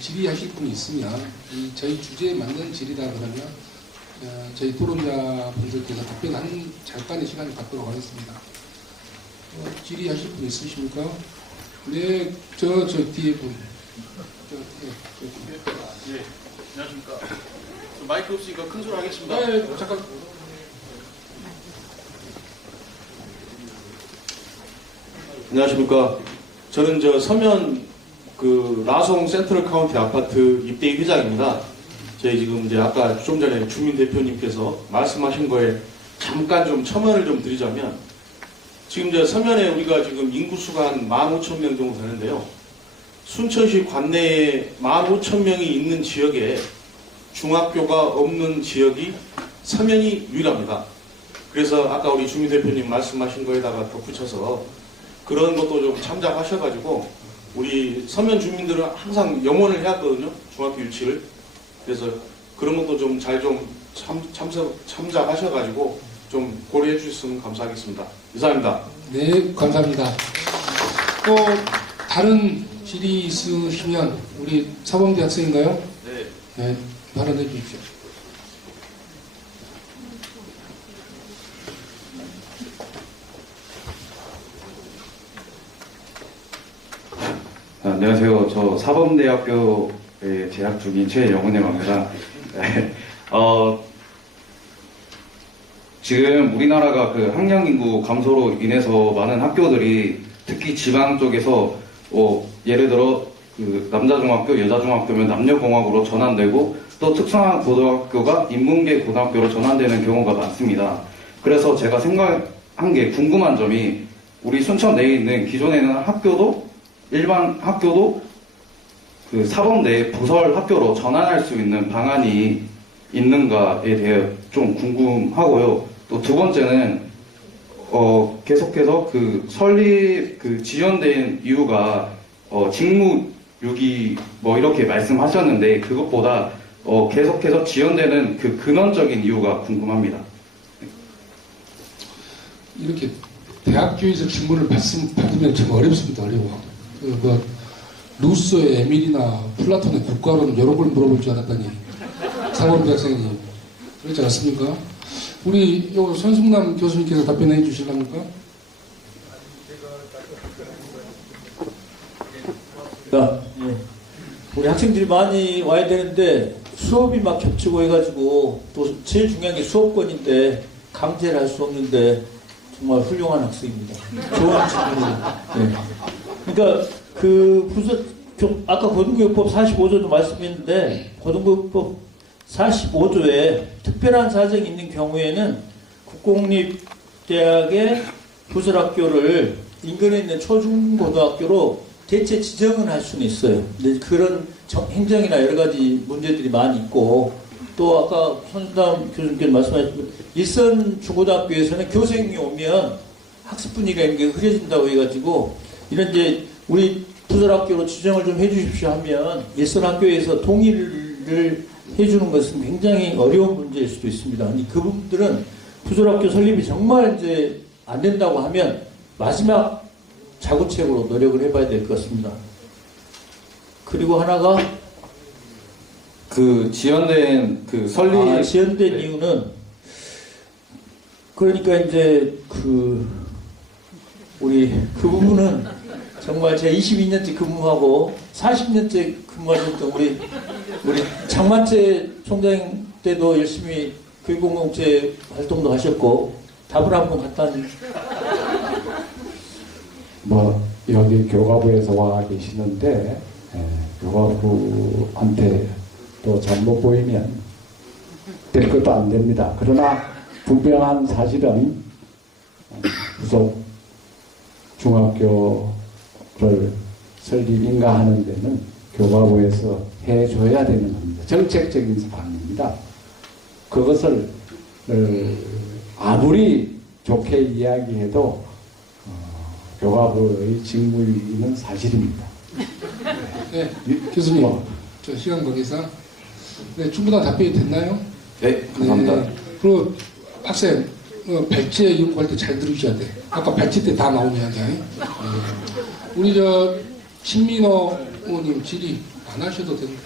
질의하실 분이 있으면 저희 주제에 맞는 질의다 그러면 저희 토론자 분들께서 답변하는 잠깐의 시간을 갖도록 하겠습니다. 질의하실 분 있으십니까? 네, 저 뒤에 분. 네, 안녕하십니까. 마이크 없으니까 큰 소리 하겠습니다. 네, 잠깐. 안녕하십니까. 저는 서면 라송 센트럴 카운티 아파트 입대기 회장입니다. 저희 지금 이제 아까 좀 전에 주민 대표님께서 말씀하신 거에 잠깐 좀 첨언을 좀 드리자면, 지금 이제 서면에 우리가 지금 인구수가 한 15,000명 정도 되는데요. 순천시 관내에 15,000명이 있는 지역에 중학교가 없는 지역이 서면이 유일합니다. 그래서 아까 우리 주민 대표님 말씀하신 거에다가 덧붙여서 그런 것도 좀 참작하셔가지고 우리 서면 주민들은 항상 영원을 해야 하거든요. 중학교 유치를. 그래서 그런 것도 좀 잘 참작하셔가지고 좀 고려해 주셨으면 감사하겠습니다. 이상입니다. 네, 감사합니다. 또 다른 질의 있으시면 우리 사범대 학생인가요? 네. 네, 발언해 주십시오. 안녕하세요. 저 사범대학교에 재학 중인 최영훈이라고 합니다. 네. 지금 우리나라가 그 학령 인구 감소로 인해서 많은 학교들이 특히 지방 쪽에서 예를 들어 그 남자중학교, 여자중학교면 남녀공학으로 전환되고 또 특성화 고등학교가 인문계 고등학교로 전환되는 경우가 많습니다. 그래서 제가 생각한 게 궁금한 점이 우리 순천 내에 있는 기존에는 학교도 일반 학교도 그 사범대 부설 학교로 전환할 수 있는 방안이 있는가에 대해 좀 궁금하고요. 또 두 번째는 계속해서 그 설립 그 지연된 이유가 직무유기 뭐 이렇게 말씀하셨는데 그것보다 계속해서 지연되는 그 근원적인 이유가 궁금합니다. 이렇게 대학교에서 질문을 받으면 참 어렵습니다. 어려워. 루소의 에밀이나 플라톤의 국가론 여러 걸 물어볼 줄 알았더니 사범대학생이 그렇지 않습니까? 우리 요 손승남 교수님께서 답변해 주실랍니까? 예. 우리 학생들이 많이 와야 되는데 수업이 막 겹치고 해가지고 또 제일 중요한 게 수업권인데 강제를 할 수 없는데 정말 훌륭한 학생입니다. 좋은 친구입니다. 네. 그러니까 아까 고등교육법 45조도 말씀했는데 고등교육법 45조에 특별한 사정이 있는 경우에는 국공립대학의 부설학교를 인근에 있는 초중고등학교로 대체 지정은 할 수는 있어요. 근데 그런 행정이나 여러 가지 문제들이 많이 있고 또 아까 손수남 교수님께서 말씀하셨지만 일선 중고등학교에서는 교생이 오면 학습 분위기가 이게 흐려진다고 해가지고 이런 이제 우리 부설학교로 지정을 좀 해주십시오 하면 일선 학교에서 동의를 해주는 것은 굉장히 어려운 문제일 수도 있습니다. 그 부분들은 부설학교 설립이 정말 이제 안 된다고 하면 마지막 자구책으로 노력을 해봐야 될 것 같습니다. 그리고 하나가 그 지연된 그 설립 지연된 이유는 그러니까 이제 우리 그 부분은 정말 제가 22년째 근무하고 40년째 근무하셨던 우리 장만채 총장 때도 열심히 교육공동체 활동도 하셨고 답을 한번 갖다 주십시오. 여기 교과부에서 와 계시는데 교과부한테 또 잘못 보이면 될 것도 안 됩니다. 그러나 분명한 사실은 부속 중학교를 설립인가 하는 데는 교과부에서 해줘야 되는 겁니다. 정책적인 사항입니다. 그것을 아무리 좋게 이야기해도 교과부의 직무유기는 사실입니다. 네, 교수님, 저 시간 관계상 네, 충분한 답변이 됐나요? 네, 감사합니다. 네, 그리고 학생 발제 연구할 때 잘 들으셔야 돼. 아까 발제 때 다 나오면 돼. 네. 우리 신민호 의원님 질의 안 하셔도 됩니다.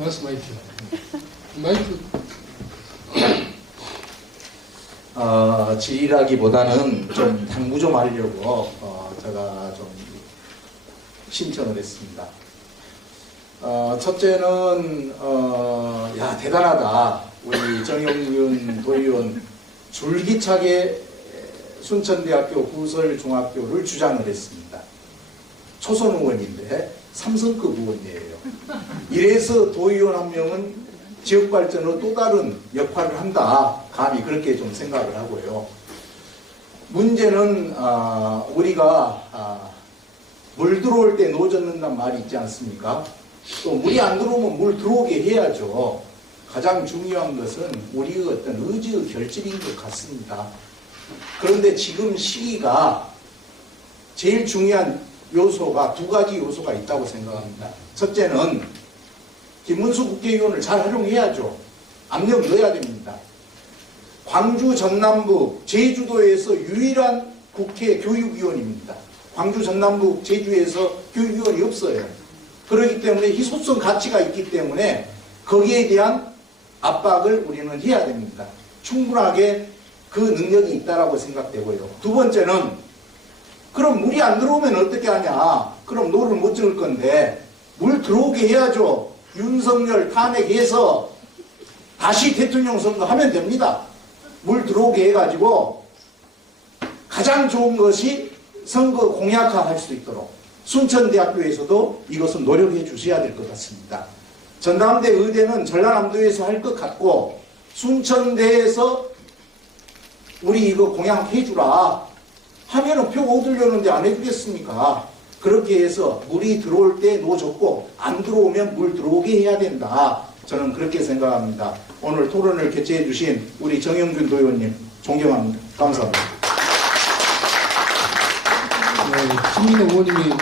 말씀하십시오. 마이크. 질의라기보다는 좀 당부 좀 하려고 제가 좀 신청을 했습니다. 첫째는 야 대단하다. 우리 정영균 도의원 줄기차게 순천대학교 부설중학교를 주장을 했습니다. 초선 의원인데 삼성급 의원이에요. 이래서 도의원 한 명은 지역발전으로 또 다른 역할을 한다. 감히 그렇게 좀 생각을 하고요. 문제는 우리가 물 들어올 때 노 젓는다는 말이 있지 않습니까? 또 물이 안 들어오면 물 들어오게 해야죠. 가장 중요한 것은 우리의 어떤 의지의 결집인 것 같습니다. 그런데 지금 시기가 제일 중요한 요소가 두 가지 요소가 있다고 생각합니다. 첫째는 김문수 국회의원을 잘 활용해야죠. 압력 넣어야 됩니다. 광주 전남부 제주도에서 유일한 국회 교육위원입니다. 광주 전남부 제주에서 교육위원이 없어요. 그렇기 때문에 희소성 가치가 있기 때문에 거기에 대한 압박을 우리는 해야 됩니다. 충분하게 그 능력이 있다라고 생각되고요. 두 번째는 그럼 물이 안 들어오면 어떻게 하냐. 그럼 노를 못 지을 건데 물 들어오게 해야죠. 윤석열 탄핵해서 다시 대통령 선거 하면 됩니다. 물 들어오게 해가지고 가장 좋은 것이 선거 공약화할 수 있도록 순천대학교에서도 이것은 노력해 주셔야 될 것 같습니다. 전남대 의대는 전라남도에서 할 것 같고 순천대에서 우리 이거 공약해 주라 하면은 표 얻으려는데 안 해주겠습니까? 그렇게 해서 물이 들어올 때 노줬고 안 들어오면 물 들어오게 해야 된다. 저는 그렇게 생각합니다. 오늘 토론을 개최해 주신 우리 정영준 도의원님 존경합니다. 감사합니다. 김민호 의원님이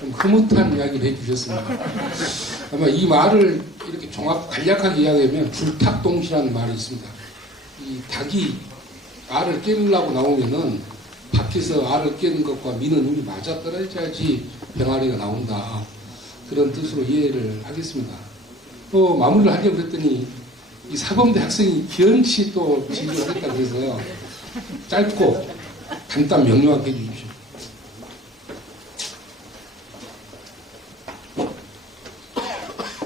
좀 흐뭇한 이야기를 해주셨습니다. 아마 이 말을 이렇게 간략하게 이야기하면 줄탁동시라는 말이 있습니다. 이 닭이 알을 깨려고 나오면은 밖에서 알을 깨는 것과 미는 힘이 맞아 떨어져야지 병아리가 나온다. 그런 뜻으로 이해를 하겠습니다. 또 마무리를 하려고 했더니 이 사범대 학생이 기연치 또 지휘를 하겠다 그래서 짧고 간단 명료하게 해주십시오.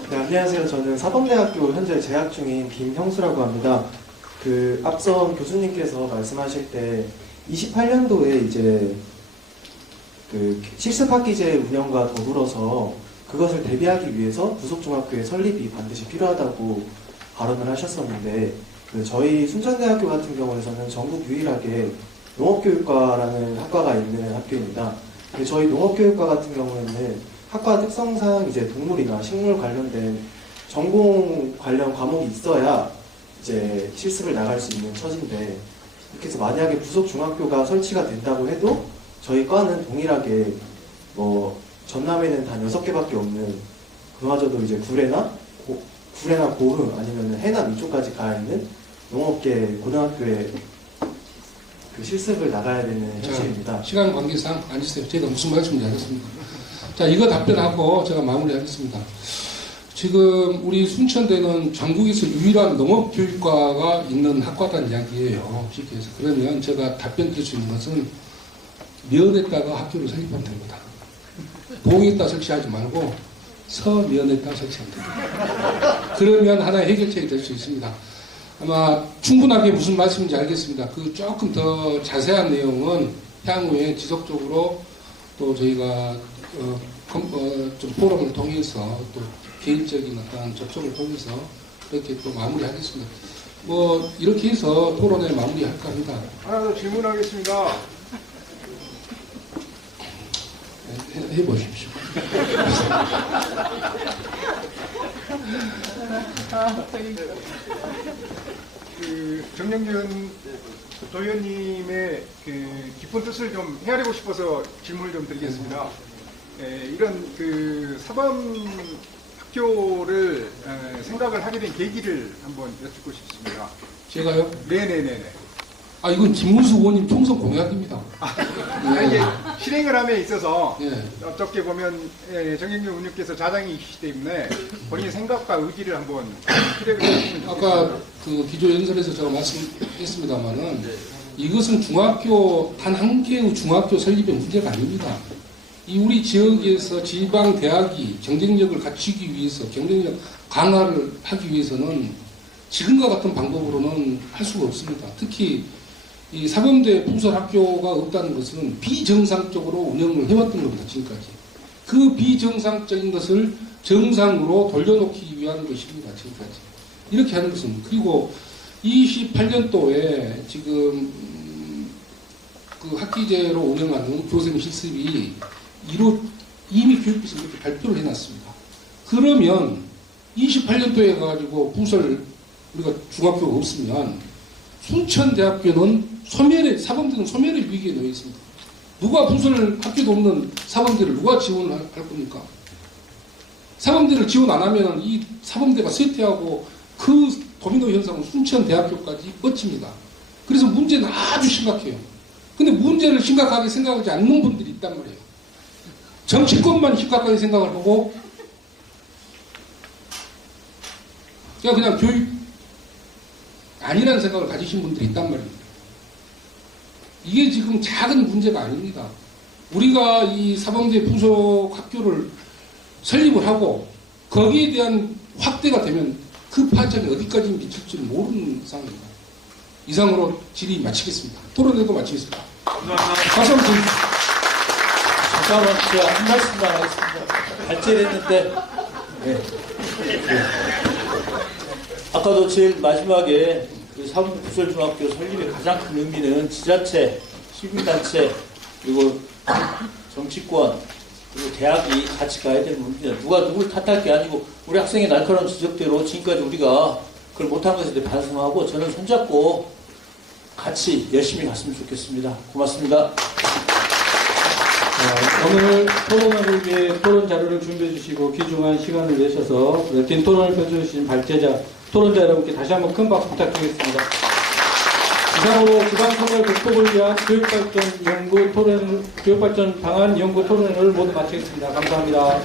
네, 안녕하세요. 저는 사범대학교 현재 재학 중인 김형수라고 합니다. 앞선 교수님께서 말씀하실 때 28년도에 이제 실습학기제 운영과 더불어서 그것을 대비하기 위해서 부속중학교의 설립이 반드시 필요하다고 발언을 하셨었는데 저희 순천대학교 같은 경우에는 전국 유일하게 농업교육과라는 학과가 있는 학교입니다. 저희 농업교육과 같은 경우에는 학과 특성상 이제 동물이나 식물 관련된 전공 관련 과목이 있어야 이제 실습을 나갈 수 있는 처지인데 이렇게 해서 만약에 부속 중학교가 설치가 된다고 해도 저희 과는 동일하게 전남에는 단 6개밖에 없는 그마저도 이제 구례나 고흥 아니면 해남 이쪽까지 가 있는 농업계 고등학교에 실습을 나가야 되는 처지입니다. 시간 관계상 앉으세요. 제가 무슨 말씀인지 알겠습니다. 자, 이거 답변하고 제가 마무리하겠습니다. 지금 우리 순천대는 전국에서 유일한 농업교육과가 있는 학과라는 이야기예요. 쉽게 해서. 그러면 제가 답변 드릴 수 있는 것은 면에다가 학교를 설립하면 됩니다. 동에다 설치하지 말고 서면에다 설치하면 됩니다. 그러면 하나의 해결책이 될 수 있습니다. 아마 충분하게 무슨 말씀인지 알겠습니다. 조금 더 자세한 내용은 향후에 지속적으로 또 저희가 좀 포럼을 통해서 또 개인적인 어떤 접촉을 통해서 그렇게 또 마무리하겠습니다. 이렇게 해서 토론회 마무리할까 합니다. 하나 더 질문하겠습니다. 해보십시오. 정영준 도의원님의 깊은 뜻을 좀 헤아리고 싶어서 질문을 좀 드리겠습니다. 이런 사범 학교를 생각을 하게 된 계기를 한번 여쭙고 싶습니다. 제가요? 네네네네. 이건 김문수 의원님 총선 공약입니다. 이게 실행을 함에 있어서 네. 어떻게 보면 정영준 의원님께서 자장이시기 때문에 본인의 생각과 의지를 한번 피력을 해주시면 아까 기조연설에서 제가 말씀했습니다만은 이것은 중학교 단 한 개의 중학교 설립의 문제가 아닙니다. 이 우리 지역에서 지방 대학이 경쟁력을 갖추기 위해서 경쟁력 강화를 하기 위해서는 지금과 같은 방법으로는 할 수가 없습니다. 특히 이 사범대 부설 학교가 없다는 것은 비정상적으로 운영을 해왔던 겁니다. 지금까지. 그 비정상적인 것을 정상으로 돌려놓기 위한 것입니다. 지금까지. 이렇게 하는 것은. 그리고 28년도에 지금 학기제로 운영하는 교생 실습이 이미 교육부에서 이렇게 발표를 해놨습니다. 그러면 28년도에 가지고 부설 우리가 중학교가 없으면 순천대학교는 사범대는 소멸의 위기에 놓여 있습니다. 누가 부설 학교도 없는 사범대를 누가 지원을 할 겁니까? 사범대를 지원 안 하면 이 사범대가 쇠퇴하고 그 도미노 현상은 순천대학교까지 뻗칩니다. 그래서 문제는 아주 심각해요. 근데 문제를 심각하게 생각하지 않는 분들이 있단 말이에요. 정치권만 심각하게 생각을 하고 그냥 교육 아니라는 생각을 가지신 분들이 있단 말입니다. 이게 지금 작은 문제가 아닙니다. 우리가 이 사범대 부속 학교를 설립을 하고 거기에 대한 확대가 되면 그 파장이 어디까지 미칠 줄 모르는 상황입니다. 이상으로 질의 마치겠습니다. 토론회도 마치겠습니다. 박수 한번 주십시오. 잠깐만, 제가 한 말씀만 하겠습니다. 발제를 했는데, 네. 아까도 제일 마지막에 그 사북부설중학교 설립의 가장 큰 의미는 지자체, 시민단체, 그리고 정치권, 그리고 대학이 같이 가야 되는 문제입니다. 누가 누굴 탓할 게 아니고 우리 학생의 날카로운 지적대로 지금까지 우리가 그걸 못한 것에 대해 반성하고 저는 손잡고 같이 열심히 갔으면 좋겠습니다. 고맙습니다. 오늘 토론을 위해 토론 자료를 준비해 주시고 귀중한 시간을 내셔서 긴 토론을 펼쳐주신 발제자, 토론자 여러분께 다시 한번 큰 박수 부탁드리겠습니다. 이상으로 지방선거 극복을 위한 교육발전 방안 연구 토론을 모두 마치겠습니다. 감사합니다.